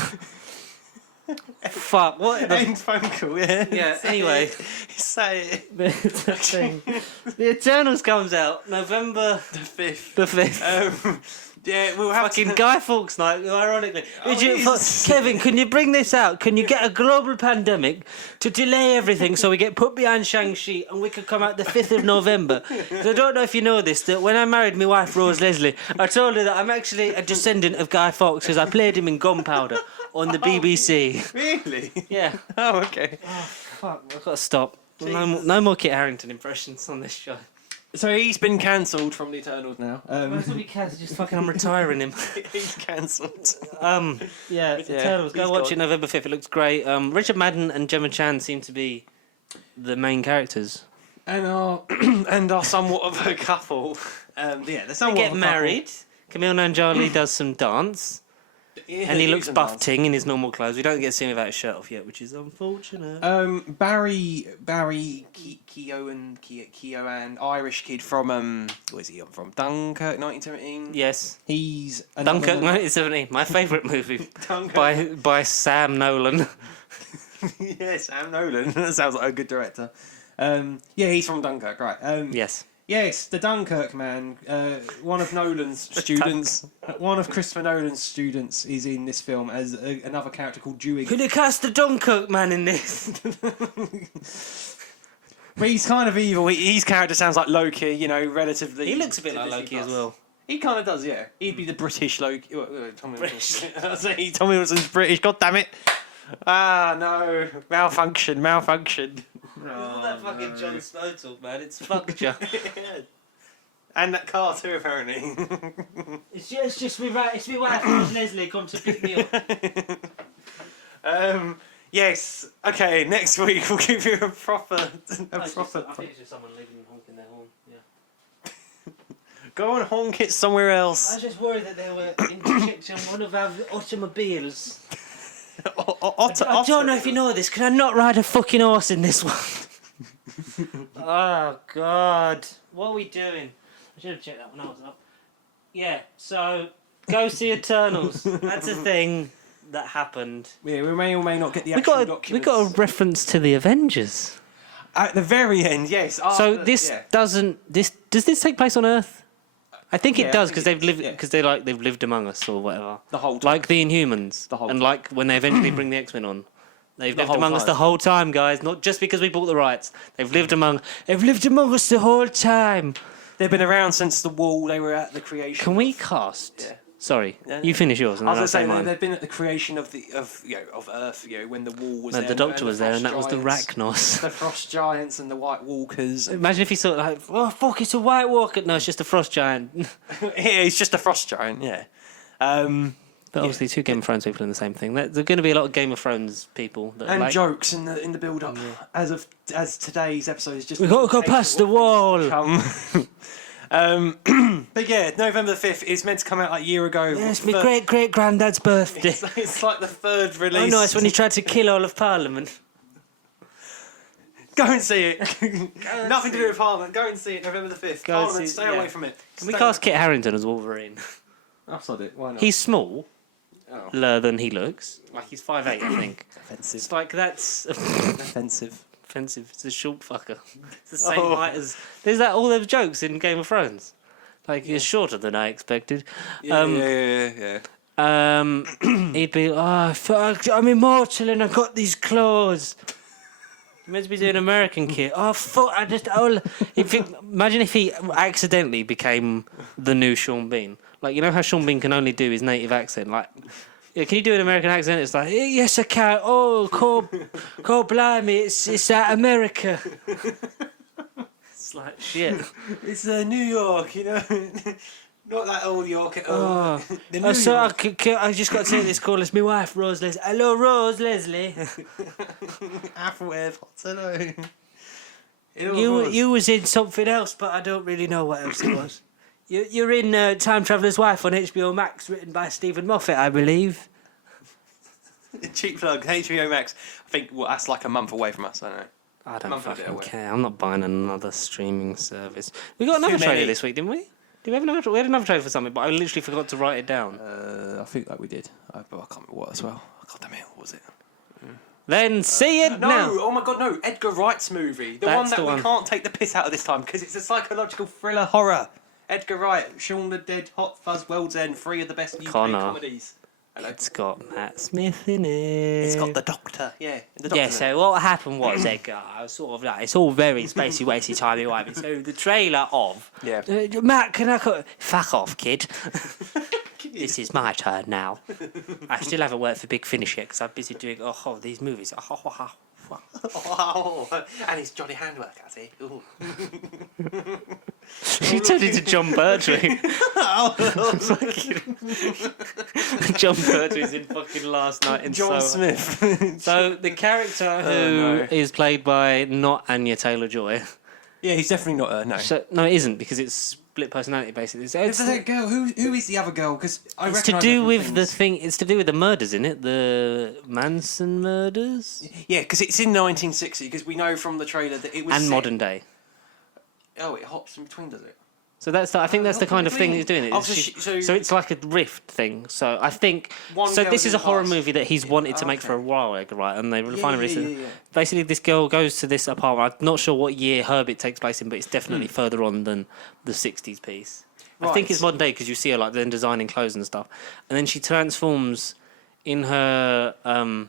Fuck, what? End phone call, yeah. Yeah, anyway. Say it. The thing. The Eternals comes out November The 5th. the 5th. Yeah, we'll have Fucking to... Guy Fawkes night, ironically. Oh, Kevin, can you bring this out? Can you get a global pandemic to delay everything so we get put behind Shang-Chi and we could come out the 5th of November? So I don't know if you know this, that when I married my wife, Rose Leslie, I told her that I'm actually a descendant of Guy Fawkes because I played him in Gunpowder on the BBC. Really? Yeah. Oh, okay. Fuck, I've got to stop. No more Kit Harington impressions on this show. So he's been cancelled from the Eternals now. Just fucking, I'm retiring him. He's cancelled. Yeah, Eternals. Go he's watch gone. it November 5th. It looks great. Richard Madden and Gemma Chan seem to be the main characters. And are somewhat of a couple. They're They somewhat get of a married. Camille Nanjiani does some dance. Couple. Yeah, And he they looks do some buff dance. ting in his normal clothes. We don't get to see him without a shirt off yet, which is unfortunate. Barry Keoghan, Irish kid from where's he from? Dunkirk, 1917. Yes. He's Dunkirk 1970, my favourite movie. Dunkirk. by Sam Nolan. Yeah, Sam Nolan. That sounds like a good director. Yeah, he's from Dunkirk, right? Yes. Yes, the Dunkirk man. One of Nolan's students. One of Christopher Nolan's students is in this film as another character called Dewey. Could you cast the Dunkirk man in this? But he's kind of evil. His character sounds like Loki, you know, relatively. He looks a bit like Disney Loki as Plus. well. He kind of does, yeah. He'd be the British Loki. Tommy British. Wilson. I say Tommy Wilson's British. God damn it! Ah no, malfunction. All that fucking Jon Snow talk, man. It's fucked you. And that car too, apparently. It's just me, right? It's me wife, Rose Leslie, come to pick me up. Yes. Okay. Next week we'll give you a proper. I think it's just someone leaving and honking their horn. Yeah. Go and honk it somewhere I else. was just worried that they were interjecting one of our automobiles. I don't know if you know this. Can I not ride a fucking horse in this one? Oh God! What are we doing? I should have checked that when I was up. Yeah. So go see Eternals. That's a thing that happened. Yeah, we may or may not get the We actual got a documents. reference to the Avengers. At the very end, yes. So after- this yeah. does this take place on Earth? I think Yeah, it I does think because it they've lived does, yeah. because they've lived among us or whatever. The whole time. Like the Inhumans. The whole and time. like when they eventually bring the X-Men on. They've lived whole among us time. the whole time, guys. Not just because we bought the rights. They've lived among us the whole time. They've been around since the wall. They were at the creation. Can we cast? Yeah. Sorry, Yeah, you yeah. finish yours and I then I'll was say going to say mine. they've been at the creation of Earth. When the wall was No, there. the Doctor and was there, and that was the Frost Rachnos. The Frost Giants and the White Walkers. Imagine if he thought like, oh fuck, it's a White Walker. No, it's just a Frost Giant. Yeah, it's just a Frost Giant. Yeah. But obviously, two Game of Thrones people in the same thing. There's going to be a lot of Game of Thrones people that And like, jokes in the build up. As today's episode is just. we got to go past the wall. Come. But yeah, November 5th is meant to come out like a year ago. Yeah, it's my great granddad's birthday. It's like the third release. Oh no, it's when he tried to kill all of Parliament. Go and see it. Nothing to do with Parliament. Go and see it November the 5th. Go and Parliament, see- stay yeah. away from it. Can we cast Kit Harington as Wolverine? I've said it. Why not? He's small, Oh. than he looks. Like he's 5'8", I think. Offensive. It's like that's Offensive. offensive. It's a short fucker. It's the same height as. There's that all those jokes in Game of Thrones. Like he's shorter than I expected. Yeah. He'd be, oh fuck, I'm immortal and I've got these claws. You're meant to be doing American Kit. Oh fuck, imagine if he accidentally became the new Sean Bean. Like, you know how Sean Bean can only do his native accent? Like, yeah, can you do an American accent? It's like, yes I can. Oh, call blimey, it's that America. It's like, shit. It's New York, you know. Not that old York at all. Oh, The New so York. I just got to take this call. It's my wife, Rose Leslie. Hello, Rose Leslie. Appleware, hello. You was in something else, but I don't really know what else it was. You're in Time Traveller's Wife on HBO Max, written by Stephen Moffat, I believe. Cheap plug, HBO Max. I think that's like a month away from us, I don't know. I don't fucking care. I'm not buying another streaming service. We got another trailer this week, didn't we? Did we have another? We had another trailer for something, but I literally forgot to write it down. I think that we did. But I can't remember what as well. God damn it, what was it? Then see it no, now. Oh my god, no. Edgar Wright's movie. That's the one that we can't take the piss out of this time because it's a psychological thriller horror. Edgar Wright, Shaun the Dead, Hot Fuzz, World's End, 3 of the best UK comedies. Hello. It's got Matt Smith in it. It's got the Doctor, yeah. So what happened was, Edgar, I was sort of like, it's all very spacey, wacy, timey-wimey. So the trailer of... Yeah. Matt, can I... Fuck off, kid. This is my turn now. I still haven't worked for Big Finish yet because I'm busy doing, these movies. And it's Johnny Handwork, I see. He turned into John Pertwee. John Pertwee's in fucking Last Night in John Soho. Smith. So the character who is played by not Anya Taylor-Joy. Yeah, he's definitely not her, no. So, no, it isn't, because it's split personality, basically. So It's that girl. Who is the other girl? Because it's to do with the thing. It's to do with the murders, isn't it? The Manson murders. Yeah, because it's in 1960. Because we know from the trailer that it was. And set... modern day. Oh, it hops in between, does it? So I think that's the kind of thing he's doing. So it's like a rift thing. So I think. This is a horror movie that he's wanted to make for a while, Edgar Wright, and they finally released it. Basically, this girl goes to this apartment. I'm not sure what year Herbit takes place in, but it's definitely further on than the 60s piece. Right. I think it's modern day because you see her like then designing clothes and stuff, and then she transforms in her. I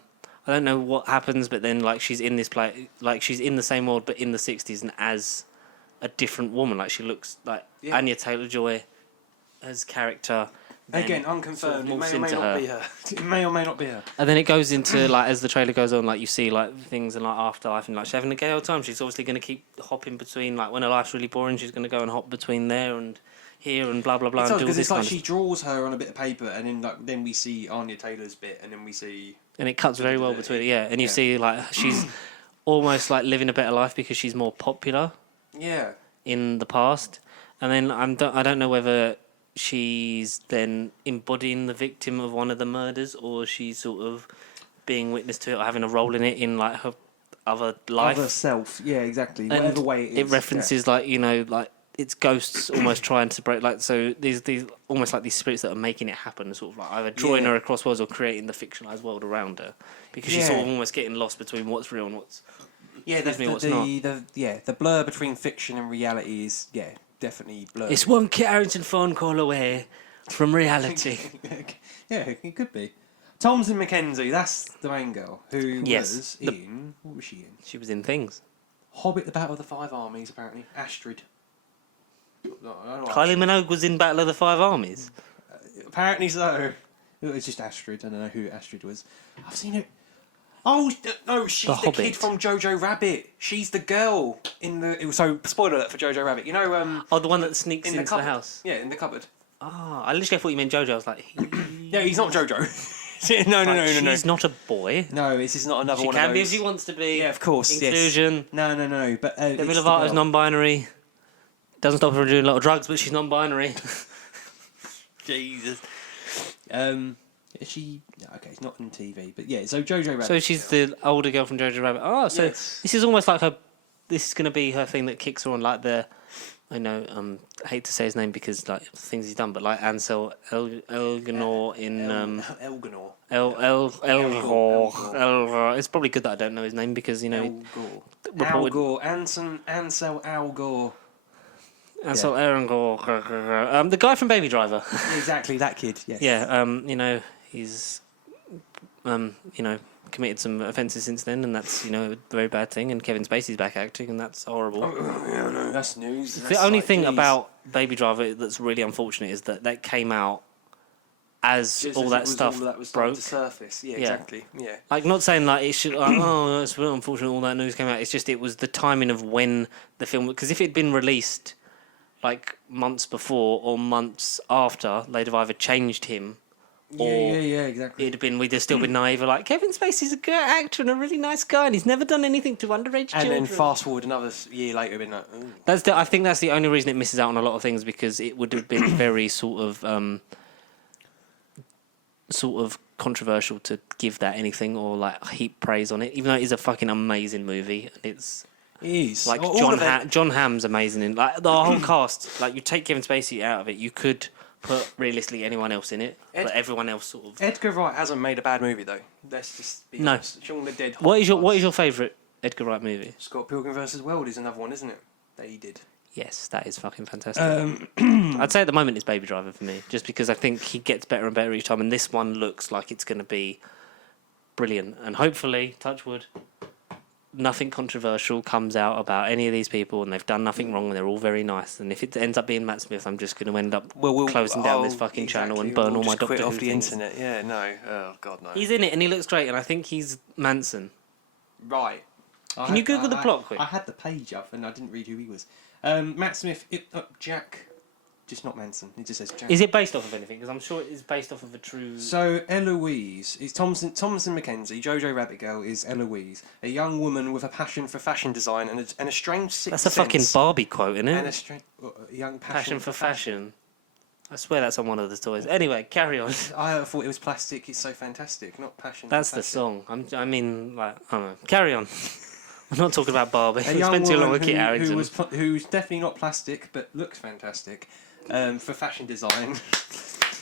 don't know what happens, but then like she's in this place, like she's in the same world but in the 60s and as a different woman. Like she looks like Anya Taylor-Joy as character. Again, unconfirmed. Sort of It may or may not be her. It may or may not be her. And then it goes into like as the trailer goes on, like you see like things in like afterlife and like she's having a gay old time. She's obviously going to keep hopping between like when her life's really boring, she's going to go and hop between there and here and blah blah blah. Because it's like she draws her on a bit of paper and then we see Anya Taylor's bit and then we see. And it cuts very well between it, and you see like she's almost like living a better life because she's more popular. Yeah. In the past, and then I don't know whether she's then embodying the victim of one of the murders or she's sort of being witness to it or having a role in it in like her other life. Other self, yeah, exactly. And whatever way it is. It references like like it's ghosts almost trying to break like so these almost like these spirits that are making it happen, sort of like either drawing her across worlds or creating the fictionalized world around her because she's sort of almost getting lost between what's real and what's. Yeah, the blur between fiction and reality is definitely blurred. It's one Kit Harington phone call away from reality. Yeah, it could be. Thompson Mackenzie, that's the main girl who was in. What was she in? She was in things. Hobbit: The Battle of the Five Armies, apparently. Astrid. Kylie Minogue was in Battle of the Five Armies. Apparently so. It was just Astrid. I don't know who Astrid was. I've seen it. Oh no, she's the kid from Jojo Rabbit. She's the girl in the. So spoiler alert for Jojo Rabbit. You know. The one that sneaks into the house. Yeah, in the cupboard. I literally thought you meant Jojo. I was like, no, he's not Jojo. No. She's not a boy. No, this is not another one of those. She can be if she wants to be. Yeah, of course. Inclusion. Yes. No. But Demi Lovato's non-binary. Doesn't stop her from doing a lot of drugs, but she's non-binary. Jesus. Is she? Okay, it's not on TV, but yeah. So Jojo Rabbit. So she's the older girl from Jojo Rabbit. Oh, so this is almost like her. This is going to be her thing that kicks her on, like the. I know. I hate to say his name because like things he's done, but like Ansel Elgort in Elgort. Elgort. It's probably good that I don't know his name because Ansel Elgort. Ansel Elgort. The guy from Baby Driver. Exactly that kid. Yes. Yeah. He's committed some offences since then, and that's a very bad thing. And Kevin Spacey's back acting, and that's horrible. No, that's news. The only thing about Baby Driver that's really unfortunate is that came out as all that stuff broke. To surface. Yeah, exactly. Yeah. Like, not saying like it should. It's really unfortunate all that news came out. It's just it was the timing of when the film. Because if it had been released like months before or months after, they'd have either changed him Yeah, exactly. It'd have been, we'd have still been naive, like, Kevin Spacey's a good actor and a really nice guy, and he's never done anything to underage children. And then fast forward another year later, been like, ooh. I think that's the only reason it misses out on a lot of things, because it would have been very sort of controversial to give that anything or like heap praise on it, even though it is a fucking amazing movie. It is like all John Hamm's amazing in like the whole cast. Like, you take Kevin Spacey out of it, you could put realistically anyone else in it, but everyone else sort of. Edgar Wright hasn't made a bad movie though. Let's just be honest. Shaun the Dead. What is your favourite Edgar Wright movie? Scott Pilgrim vs. World is another one, isn't it? That he did. Yes, that is fucking fantastic. I'd say at the moment it's Baby Driver for me, just because I think he gets better and better each time, and this one looks like it's going to be brilliant. And hopefully, touch wood, nothing controversial comes out about any of these people, and they've done nothing wrong, and they're all very nice. And if it ends up being Matt Smith, I'm just going to end up closing down this fucking channel and burn all my Doctor Who off the things. internet. Yeah, no. Oh God, no. He's in it, and he looks great, and I think he's Manson. Right. Can you Google the plot quick? I had the page up, and I didn't read who he was. Matt Smith, Jack, just not Manson. It just says Jack. Is it based off of anything? Because I'm sure it is based off of a true. So Eloise is Thomasin McKenzie. Jojo Rabbit Girl is Eloise, a young woman with a passion for fashion design and a strange sixth That's a fucking sense. Barbie quote, isn't it? And a young passion for fashion. I swear that's on one of the toys. Anyway, carry on. I thought it was plastic. It's so fantastic, not passion. That's for the fashion. song. I don't know. Carry on. I'm not talking about Barbie. A We young spent too long woman with Kit Harington. who's definitely not plastic, but looks fantastic for fashion design.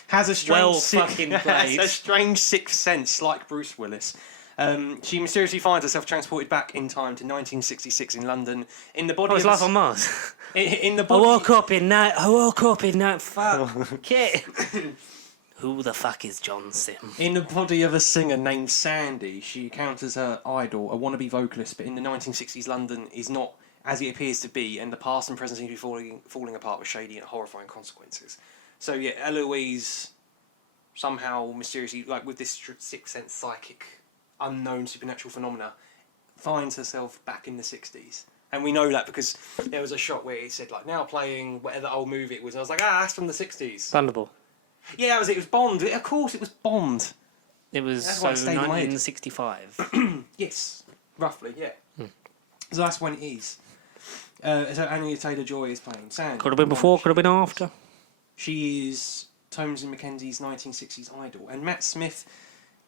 Has a strange has a strange sixth sense, like Bruce Willis. She mysteriously finds herself transported back in time to 1966 in London in the body. It's Life on Mars. In the body. I woke up in that. Fuck. Kit. Who the fuck is John Sim? In the body of a singer named Sandy, she encounters her idol, a wannabe vocalist, but in the 1960s London is not as it appears to be, and the past and present seem to be falling apart with shady and horrifying consequences. So yeah, Eloise somehow mysteriously, like with this sixth sense, psychic, unknown supernatural phenomena, finds herself back in the 60s. And we know that because there was a shot where it said like now playing whatever old movie it was, and I was like, that's from the 60s. Thunderball. Yeah, that was it. It was Bond. Of course, it was Bond. It was so 1965. Yes, roughly. Yeah. So that's when it is. So Anya Taylor-Joy is playing Sandy. Could have been before. Could have been after. She is Thomasin McKenzie's 1960s idol, and Matt Smith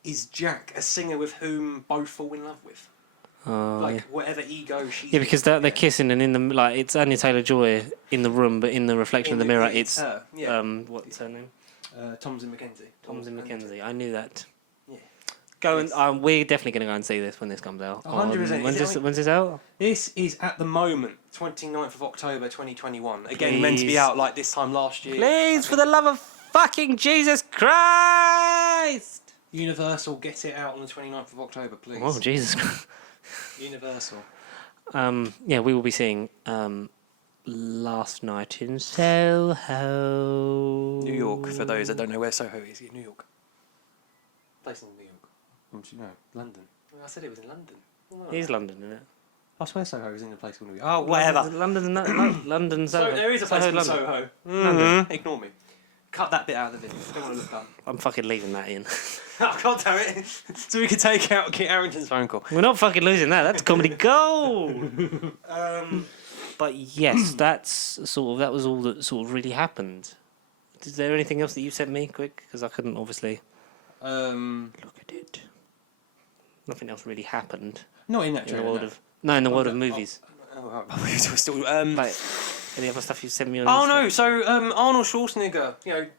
is Jack, a singer with whom both fall in love with. Whatever ego she's. Yeah, because they're kissing, and in the like, it's Anya Taylor-Joy in the room, but in the reflection of the mirror, it's her. Yeah. What's her name? Thomasin McKenzie. Thomasin McKenzie. I knew that. Yeah. We're definitely going to go and see this when this comes out. 100%. When's this out? This is at the moment 29th of October 2021. Again, meant to be out like this time last year. Please, for the love of fucking Jesus Christ! Universal, get it out on the 29th of October, please. Oh, Jesus Christ. Universal. Yeah, we will be seeing Last Night in Soho. New York, for those that don't know where Soho is. New York. Place in New York. No, London. I said it was in London. It is London, isn't it? I swear Soho is in a place called New York. Oh, whatever. London, Soho. So there is a place called Soho. London. Ignore me. Cut that bit out of the video. Don't want to look up. I'm fucking leaving that in. Oh, God damn it. So we can take out Kit Harington's phone call. We're not fucking losing that. That's comedy gold. But yes, that was all that sort of really happened. Is there anything else that you sent me, quick? Because I couldn't obviously look at it. Nothing else really happened. Not in that in the trailer, world in the world of movies. Like, any other stuff you sent me on? Arnold Schwarzenegger,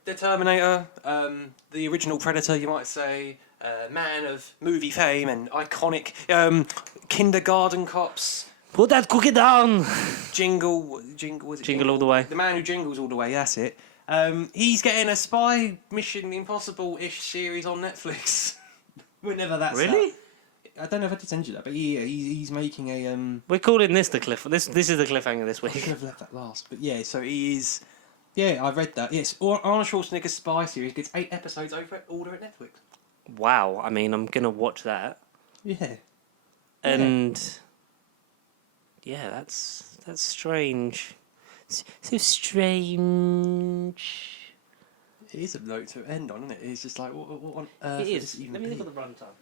the Terminator, the original Predator, you might say, man of movie fame and iconic, kindergarten cops. Put that cookie down. Jingle all the way. The man who jingles all the way. That's it. He's getting a spy Mission Impossible-ish series on Netflix. Whenever that's really. Out. I don't know if I did send you that, but he's making a. We're calling this the cliff. This is the cliffhanger this week. I could have left that last, but yeah. So he is. Yeah, I read that. Yes, Arnold Schwarzenegger's spy series gets 8 episodes over at Netflix. Wow, I mean, I'm gonna watch that. Yeah. And. Yeah, that's strange. So strange. It is a note to end on, isn't it? It's just like, what on earth It does is. it even Let me be? look at the runtime.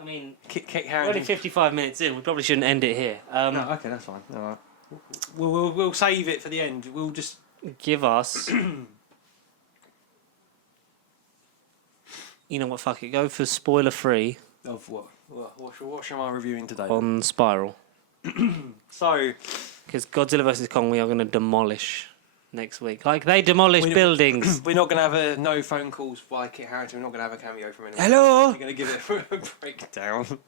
I mean, Kit we're only Harington. 55 minutes in. We probably shouldn't end it here. No, okay, that's fine. All right. We'll save it for the end. We'll just Give us. You know what? Fuck it. Go for spoiler free of what? What am I reviewing today? on Spiral. So, Because Godzilla vs Kong, we are going to demolish next week. Like they demolish buildings. we're not going to have no phone calls by Kit Harington. We're not going to have a cameo from anyone. Hello. We're going to give it a breakdown.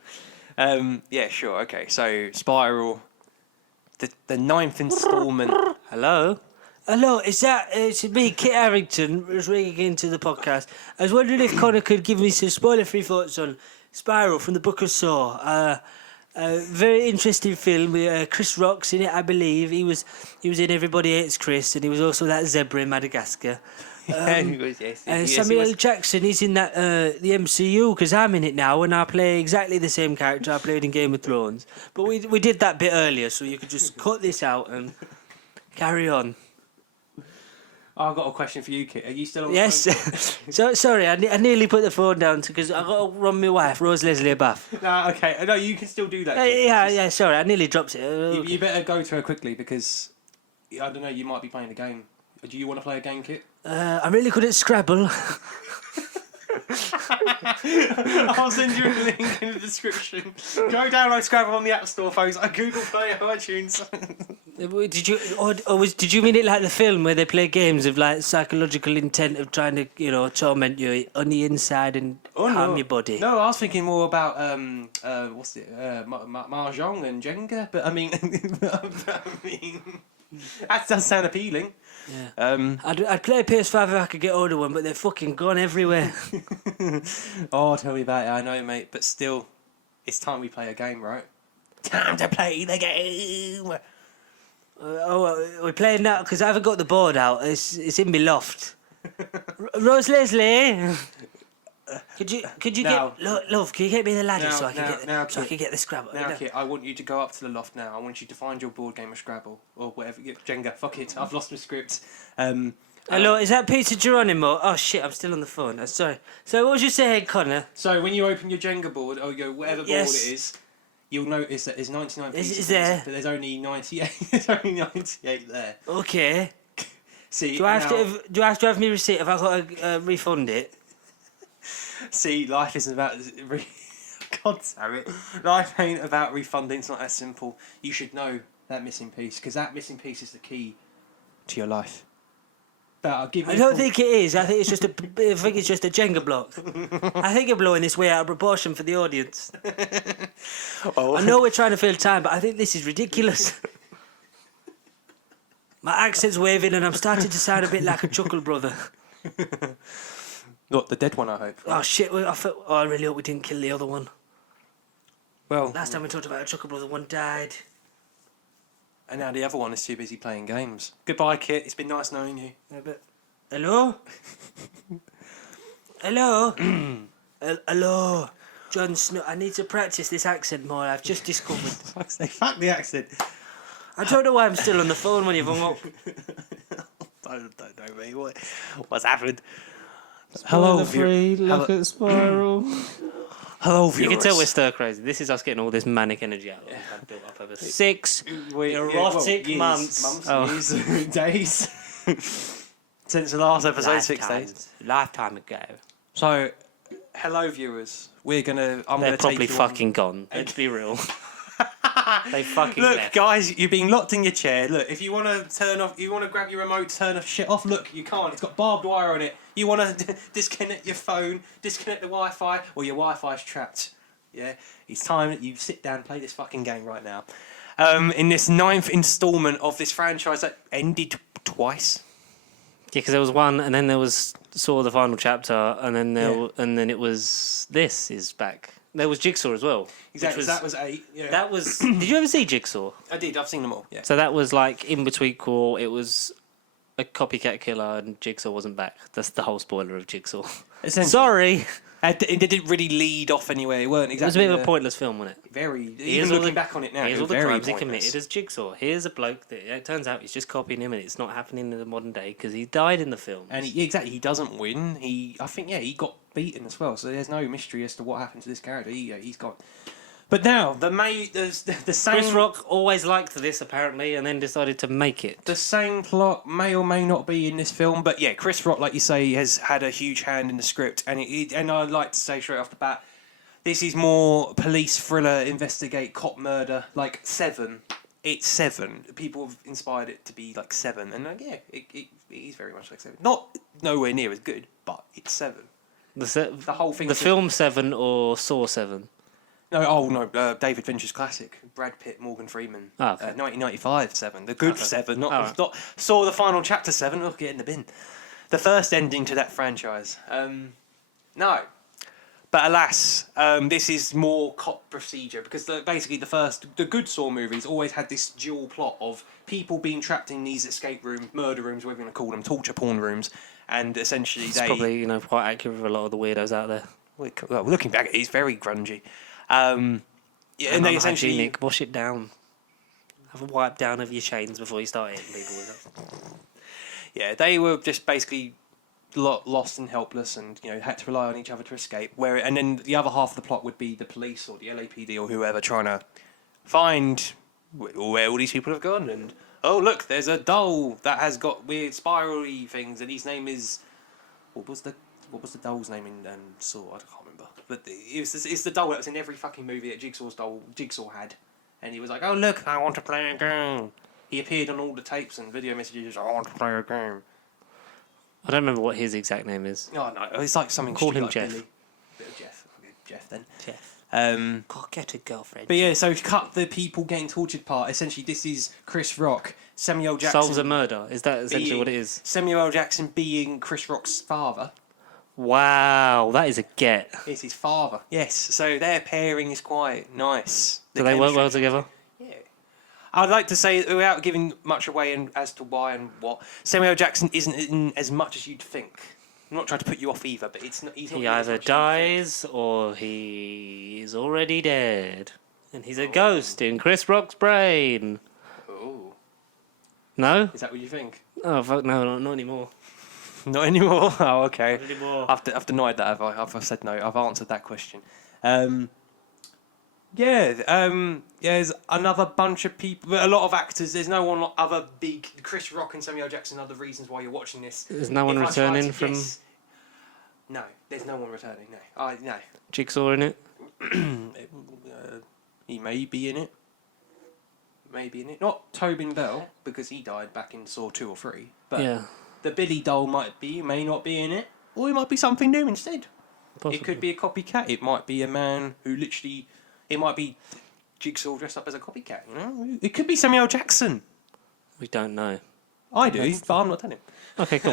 Yeah, sure. Okay, so Spiral, the ninth instalment. Hello. Hello, it's me, Kit Harrington, was ringing into the podcast. I was wondering if Connor could give me some spoiler-free thoughts on Spiral from the Book of Saw. Very interesting film. Chris Rock's in it, I believe. He was in Everybody Hates Chris, and he was also that zebra in Madagascar. Samuel L. Jackson, he's in that the MCU because I'm in it now, and I play exactly the same character I played in Game of Thrones. But we did that bit earlier, so you could just cut this out and carry on. I've got a question for you, Kit. Are you still on the Yes. phone? So sorry, I nearly put the phone down because I got to run my wife, Rose Leslie, a bath. No, okay. No, you can still do that. Kit. Yeah. Sorry, I nearly dropped it. Okay. You better go to her quickly because I don't know. You might be playing a game. Do you want to play a game, Kit? I'm really good at Scrabble. I'll send you a link in the description. Go download Scrabble on the App Store, folks. Google Play, iTunes. Did you mean it like the film where they play games of like psychological intent of trying to torment you on the inside and harm your body? No, I was thinking more about what's it, mahjong and Jenga. But I mean, that does sound appealing. Yeah. I'd play a PS5 if I could get hold of one, but they're fucking gone everywhere. Oh, tell me about it. I know, mate. But still, it's time we play a game, right? Time to play the game. We're playing now because I haven't got the board out. It's in my loft. Rose Leslie, could you Now, get love? Can you get me the ladder now, so I can now, get I can get the Scrabble? Now, Kit, I want you to go up to the loft now. I want you to find your board game of Scrabble or whatever. Jenga. Fuck it. I've lost my script. Hello, is that Peter Geronimo? Oh shit, I'm still on the phone. Sorry. So what was you saying, Connor? So when you open your Jenga board or your whatever board it is, you'll notice that there's 99 pieces. Is there? But there's only 98. There's only 98 there. Okay. See, do I have to have my receipt? Have I got to refund it? See, life isn't about. God damn it! Life ain't about refunding. It's not that simple. You should know that missing piece because that missing piece is the key to your life. But I'll give you. I don't think it is. I think it's just a Jenga block. I think you're blowing this way out of proportion for the audience. Oh. I know we're trying to fill time, but I think this is ridiculous. My accent's waving and I'm starting to sound a bit like a chuckle brother. Look, the dead one, I hope. Oh shit, I really hope we didn't kill the other one. Well, last time we talked about a chuckle brother, one died. And now the other one is too busy playing games. Goodbye, Kit. It's been nice knowing you. Yeah, but... Hello? Hello? Hello? Jon Snow. I need to practice this accent more. I've just discovered. Fuck the accent. I don't know why I'm still on the phone when you've hung up. I don't know, mate. What's happened? Hello, free. Look at Spiral. Hello, viewers. You can tell we're stir crazy. This is us getting all this manic energy out. I've built up over 6 erotic months. Years, days. Since the last episode, Lifetimes. 6 days. Lifetime ago. So, hello, viewers. I'm They're gonna probably take you fucking gone. Let's be real. They fucking Look, left. guys, you're being locked in your chair. Look, if you want to turn off, you want to grab your remote, turn off shit off. Look, you can't. It's got barbed wire on it. You want to disconnect your phone, disconnect the Wi-Fi, or your Wi-Fi's trapped. Yeah, it's time that you sit down and play this fucking game right now. In this 9th instalment of this franchise that ended twice. Yeah, because there was one, and then there was Saw the final chapter, and then and then it was This is back. There was Jigsaw as well. Exactly. That was 8. Yeah. That was. Did you ever see Jigsaw? I did. I've seen them all. Yeah. So that was like in between core. It was a copycat killer, and Jigsaw wasn't back. That's the whole spoiler of Jigsaw. Sorry. It didn't really lead off anywhere. It weren't exactly. It was a bit of a pointless film, wasn't it? Very. Even looking back on it now, here's it all was the very crimes he pointless. committed as Jigsaw. Here's a bloke that it turns out he's just copying him, and it's not happening in the modern day because he died in the film. And exactly, he doesn't win. I think he got beaten as well. So there's no mystery as to what happened to this character. He's gone. But now the same. Chris Rock always liked this apparently, and then decided to make it. The same plot may or may not be in this film, but yeah, Chris Rock, like you say, has had a huge hand in the script, and I'd like to say straight off the bat, this is more police thriller, investigate cop murder, like Seven. It's Seven. People have inspired it to be like Seven, and it is very much like Seven. Not nowhere near as good, but it's Seven. The whole thing. The film Seven or Saw 7. No, David Fincher's classic. Brad Pitt, Morgan Freeman. 1995 Seven. The good Seven, not Saw the final chapter 7. Look, get in the bin. The first ending to that franchise. No. But alas, this is more cop procedure because basically the good Saw movies always had this dual plot of people being trapped in these escape rooms, murder rooms, whatever you want to call them, torture porn rooms, and essentially it's probably quite accurate for a lot of the weirdos out there. Well, looking back, he's very grungy. And they essentially hygienic. Wash it down. Have a wipe down of your chains before you start hitting people with it. Yeah, they were just basically lost and helpless, and had to rely on each other to escape. And then the other half of the plot would be the police or the LAPD or whoever trying to find where all these people have gone. And oh look, there's a doll that has got weird spirally things, and his name is what was the doll's name in Saw? I can't remember. But it's the doll that was in every fucking movie that Jigsaw had. And he was like, oh look, I want to play a game. He appeared on all the tapes and video messages, I want to play a game. I don't remember what his exact name is. Oh no, it's like something Call him like Jeff. Billy. Bit of Jeff. Okay, Jeff then. Jeff. God, get a girlfriend. But yeah, so cut the people getting tortured part. Essentially, this is Chris Rock, Samuel Jackson. Solves a murder. Is that essentially what it is? Samuel L. Jackson being Chris Rock's father. Wow, that is a get. It's his father. Yes, so their pairing is quite nice. Do they work well together? Yeah. I'd like to say, without giving much away as to why and what, Samuel L. Jackson isn't in as much as you'd think. I'm not trying to put you off either, but he's not. He either dies or he is already dead, and he's a ghost in Chris Rock's brain. Oh. No? Is that what you think? Oh fuck no, not anymore. Not anymore. Oh, okay. Not anymore. I've denied that. I've said no. I've answered that question. There's another bunch of people, a lot of actors. There's no one other big. Chris Rock and Samuel Jackson are the reasons why you're watching this. There's no one returning from. No, there's no one returning. No, no. Jigsaw in it. He may be in it. Maybe in it. Not Tobin Bell because he died back in Saw 2 or 3. But yeah. The Billy doll may not be in it, or it might be something new instead. Possibly. It could be a copycat. It might be a man who literally. It might be Jigsaw dressed up as a copycat. It could be Samuel L. Jackson. We don't know. I do, but I'm not telling him. Okay, cool.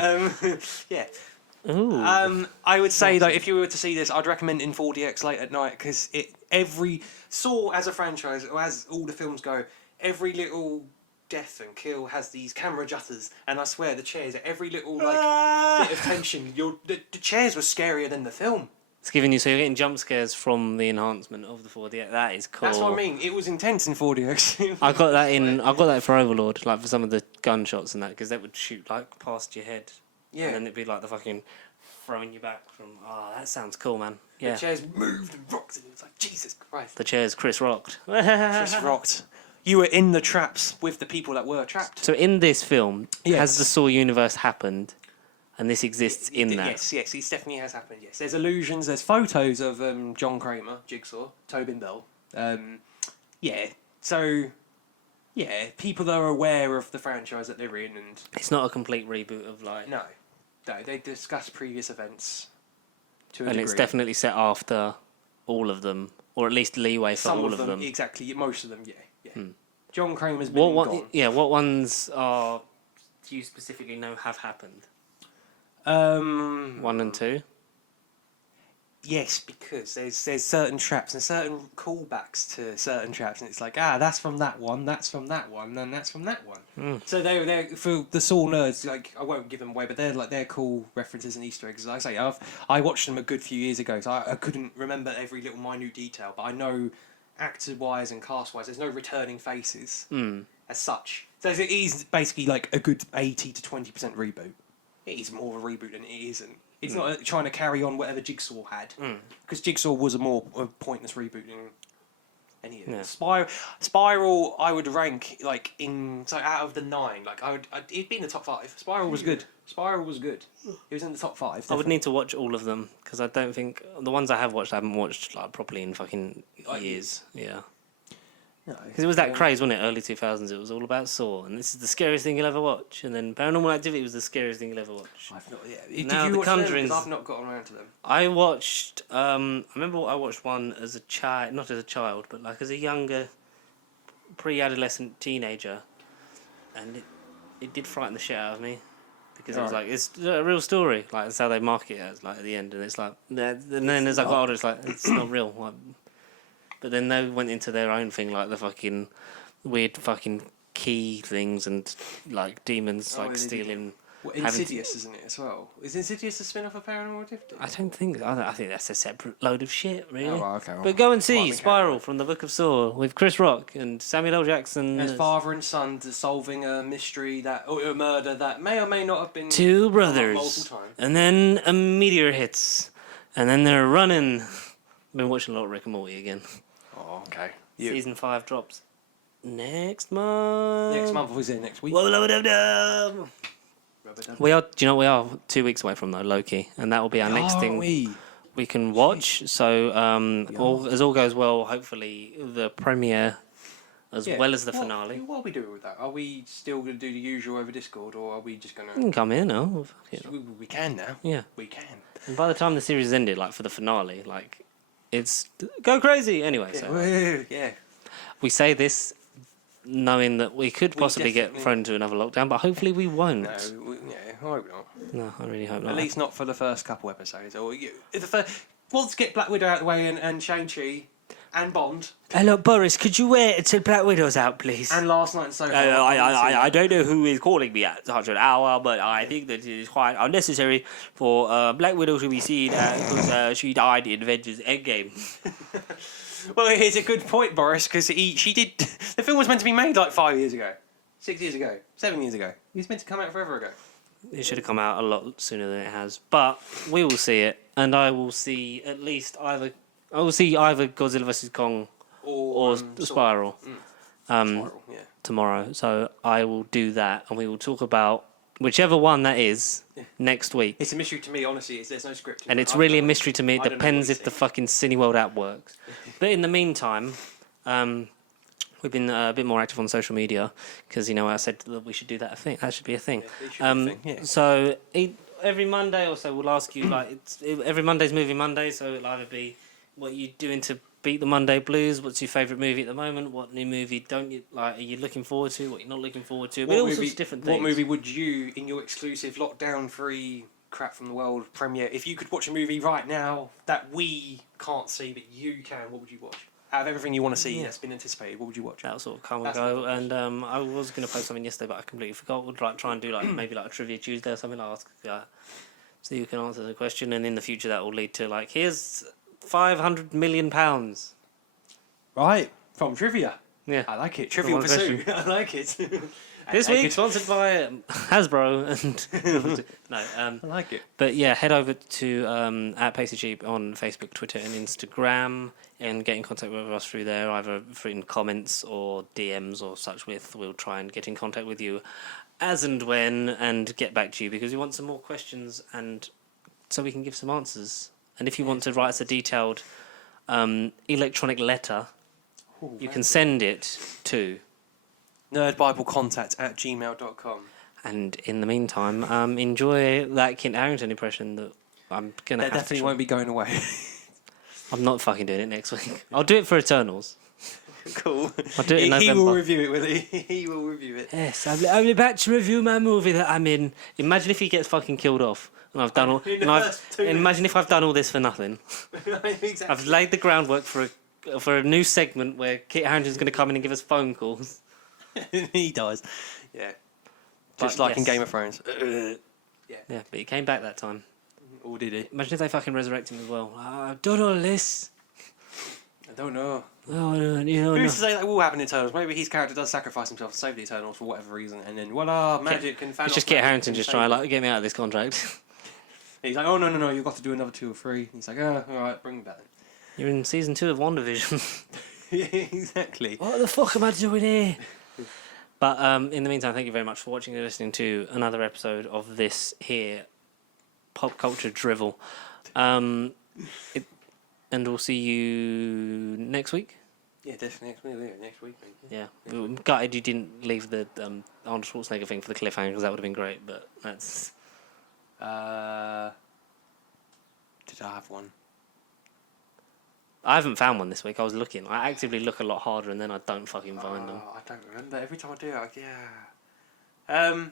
Yeah. Ooh. I would say that if you were to see this, I'd recommend in 4DX late at night because every Saw as a franchise, or as all the films go, every little death and kill has these camera jutters, and I swear the chairs, every little bit of tension, the chairs were scarier than the film. It's giving you, so you're getting jump scares from the enhancement of the 4DX. That is cool. That's what I mean. It was intense in 4DX. I got that for Overlord, like for some of the gunshots and that, because they would shoot like past your head. Yeah. And then it'd be like the fucking throwing you back from. Oh, that sounds cool, man. Yeah. The chairs moved and rocked, and it was like Jesus Christ. The chairs Chris rocked. Chris rocked. You were in the traps with the people that were trapped. So in this film, has the Saw universe happened, and this exists in that? Yes, it definitely has happened. Yes, there's illusions. There's photos of John Kramer, Jigsaw, Tobin Bell. People are aware of the franchise that they're in, and it's not a complete reboot of like. No, they discuss previous events. And it's definitely set after all of them, or at least leeway for all of them. Exactly, most of them. Yeah. John Kramer's been gone. Yeah, what ones do you specifically know have happened? 1 and 2. yes, because there's certain traps and certain callbacks to certain traps, and it's like, that's from that one, that's from that one, and that's from that one. So they're for the Saw nerds. Like, I won't give them away, but they're cool references and Easter eggs. Like I say, I watched them a good few years ago, so I couldn't remember every little minute detail, but I know actor wise and cast wise, there's no returning faces as such. So it is basically like a good 80 to 20% reboot. It is more of a reboot than it isn't. It's not trying to carry on whatever Jigsaw had, because Jigsaw was a more pointless reboot than any of them. Spiral, I would rank like out of the 9. Like it'd be in the top 5. Spiral was good. It was in the top 5. Definitely. I would need to watch all of them because I don't think the ones I have watched I haven't watched like properly in fucking years. Yeah. Because it was that craze, wasn't it? Early 2000s, it was all about Saw, and this is the scariest thing you'll ever watch. And then Paranormal Activity was the scariest thing you'll ever watch. I've not yet. Now, Did you watch Conjuring. them? I've not gotten around to them. I watched. I remember I watched one as a child, not as a child, but like as a younger, pre-adolescent teenager, and it did frighten the shit out of me. Because it was like, it's a real story. Like, that's how they market it as, like, at the end. And it's like, and then as I got older, it's like, it's not real. Like, but then they went into their own thing, like the fucking weird fucking key things and, like, demons, like, stealing. Well, Insidious, isn't it, as well? Is Insidious a spin-off of Paranormal Activity? I think that's a separate load of shit, really. Oh, well, okay. But go and see Spiral from the Book of Saw with Chris Rock and Samuel L. Jackson. As father and son solving a mystery or a murder that may or may not have been... Two brothers. Multiple times. And then a meteor hits. And then they're running. I've been watching a lot of Rick and Morty again. Oh, okay. Season 5 drops next month. Next month, or is it next week? We are. Do you know what we are 2 weeks away from though, Loki, and that will be our next thing we can watch. So, as all goes well, hopefully the premiere as well as the finale. What are we doing with that? Are we still going to do the usual over Discord, or are we just going to? You can come in, no? We can now. Yeah, we can. And by the time the series ended, like for the finale, like it's go crazy anyway. So we say this knowing that we could possibly get thrown into another lockdown, but hopefully we won't. I hope not. No, I really hope not. At least not for the first couple episodes. Or let's get Black Widow out of the way and Shang-Chi and Bond. Hello, Boris, could you wait until Black Widow's out, please? And Last Night and So Far. I don't know who is calling me at such an hour, but I think that it is quite unnecessary for Black Widow to be seen because she died in Avengers Endgame. Well, it's a good point, Boris, because she did... The film was meant to be made like 5 years ago, 6 years ago, 7 years ago. It was meant to come out forever ago. It should have come out a lot sooner than it has. But we will see it, and I will see at least either Godzilla vs. Kong or Spiral, tomorrow. So I will do that, and we will talk about whichever one that is next week. It's a mystery to me, honestly. There's no script. And it's really a mystery to me. It depends if the fucking Cineworld app works. But in the meantime, we've been a bit more active on social media because, I said that we should do that a thing. That should be a thing. So every Monday or so we'll ask you, every Monday's Movie Monday, so it'll either be what you're doing to beat the Monday blues, what's your favourite movie at the moment, what new movie don't you like, are you looking forward to, what you're not looking forward to, all sorts of different things. What movie would you, in your exclusive lockdown-free crap from the world premiere, if you could watch a movie right now that we can't see but you can, what would you watch? Out of everything you want to see that's been anticipated, what would you watch? That'll sort of come and go. And I was going to post something yesterday, but I completely forgot. We'll try and do maybe a Trivia Tuesday or something. I'll ask so you can answer the question, and in the future that will lead to here's £500 million. Right, from Trivia. Yeah, I like it. Trivial Pursuit. I like it. This week sponsored by Hasbro and I like it. But yeah, head over to at Pacey Cheap on Facebook, Twitter, and Instagram, and get in contact with us through there, either in comments or DMs or such. We'll try and get in contact with you as and when, and get back to you because we want some more questions, and so we can give some answers. And if you want to write us a detailed electronic letter, you can send it to nerdbiblecontact@gmail.com. And in the meantime, enjoy that Kent Harington impression that I'm going to have. That definitely won't be going away. I'm not fucking doing it next week. I'll do it for Eternals. Cool. I'll do it in He November. will review it, will he? He will review it. Yes, I'm about to review my movie that I'm in. Imagine if he gets fucking killed off, and I've done all. Imagine if I've done all this for nothing. Exactly. I've laid the groundwork for a new segment where Kit Harington's going to come in and give us phone calls. He does. Yeah. Just But like in yes. Game of Thrones. Yeah, but he came back that time. Or did he? Imagine if they fucking resurrect him as well. I've done all this. I don't know. Oh, no. Who's to say that will happen in Eternals? Maybe his character does sacrifice himself to save the Eternals for whatever reason, and then voila, magic and Thanos. It's just Kit magic Harington can just save trying him. like get me out of this contract. He's like, oh no, you've got to do another 2 or 3. And he's like, oh, all right, bring me back then. You're in season 2 of WandaVision. Yeah, exactly. What the fuck am I doing here? But in the meantime, thank you very much for watching and listening to another episode of this here pop culture drivel. And we'll see you next week. Yeah, definitely next week. Yeah, I'm gutted you didn't leave the Arnold Schwarzenegger thing for the cliffhanger because that would have been great. But that's Did I have one? I haven't found one this week. I was looking. I actively look a lot harder, and then I don't fucking find them. I don't remember. Every time I do, yeah.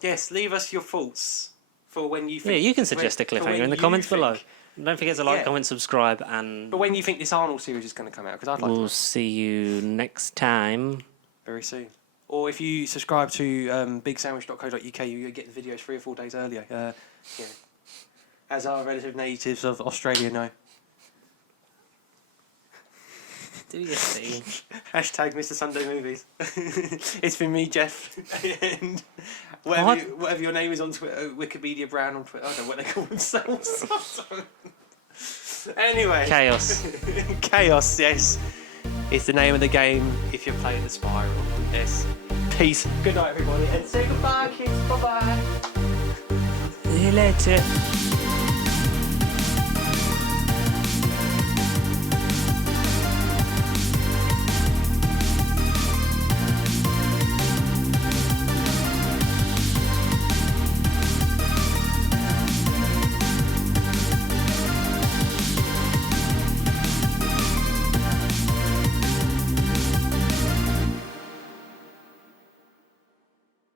Yes, leave us your thoughts for when you think. Yeah, you can suggest a for when cliffhanger in the you comments think- below. Don't forget to like, Yeah. comment, subscribe, and But when you think this Arnold series is going to come out, because I'd like to we'll know see you next time. very soon. Or if you subscribe to bigsandwich.co.uk, you get the videos 3 or 4 days earlier. Yeah. As our relative natives of Australia know. Do your thing. Hashtag Mr. Sunday Movies. It's been me, Jeff. And What? whatever your name is on Twitter, Wikipedia Brown on Twitter. I don't know what they call themselves. Anyway. Chaos. Chaos, yes. It's the name of the game if you're playing the Spiral. Yes. Peace. Good night, everybody. And say goodbye, kids. Bye-bye. See you later.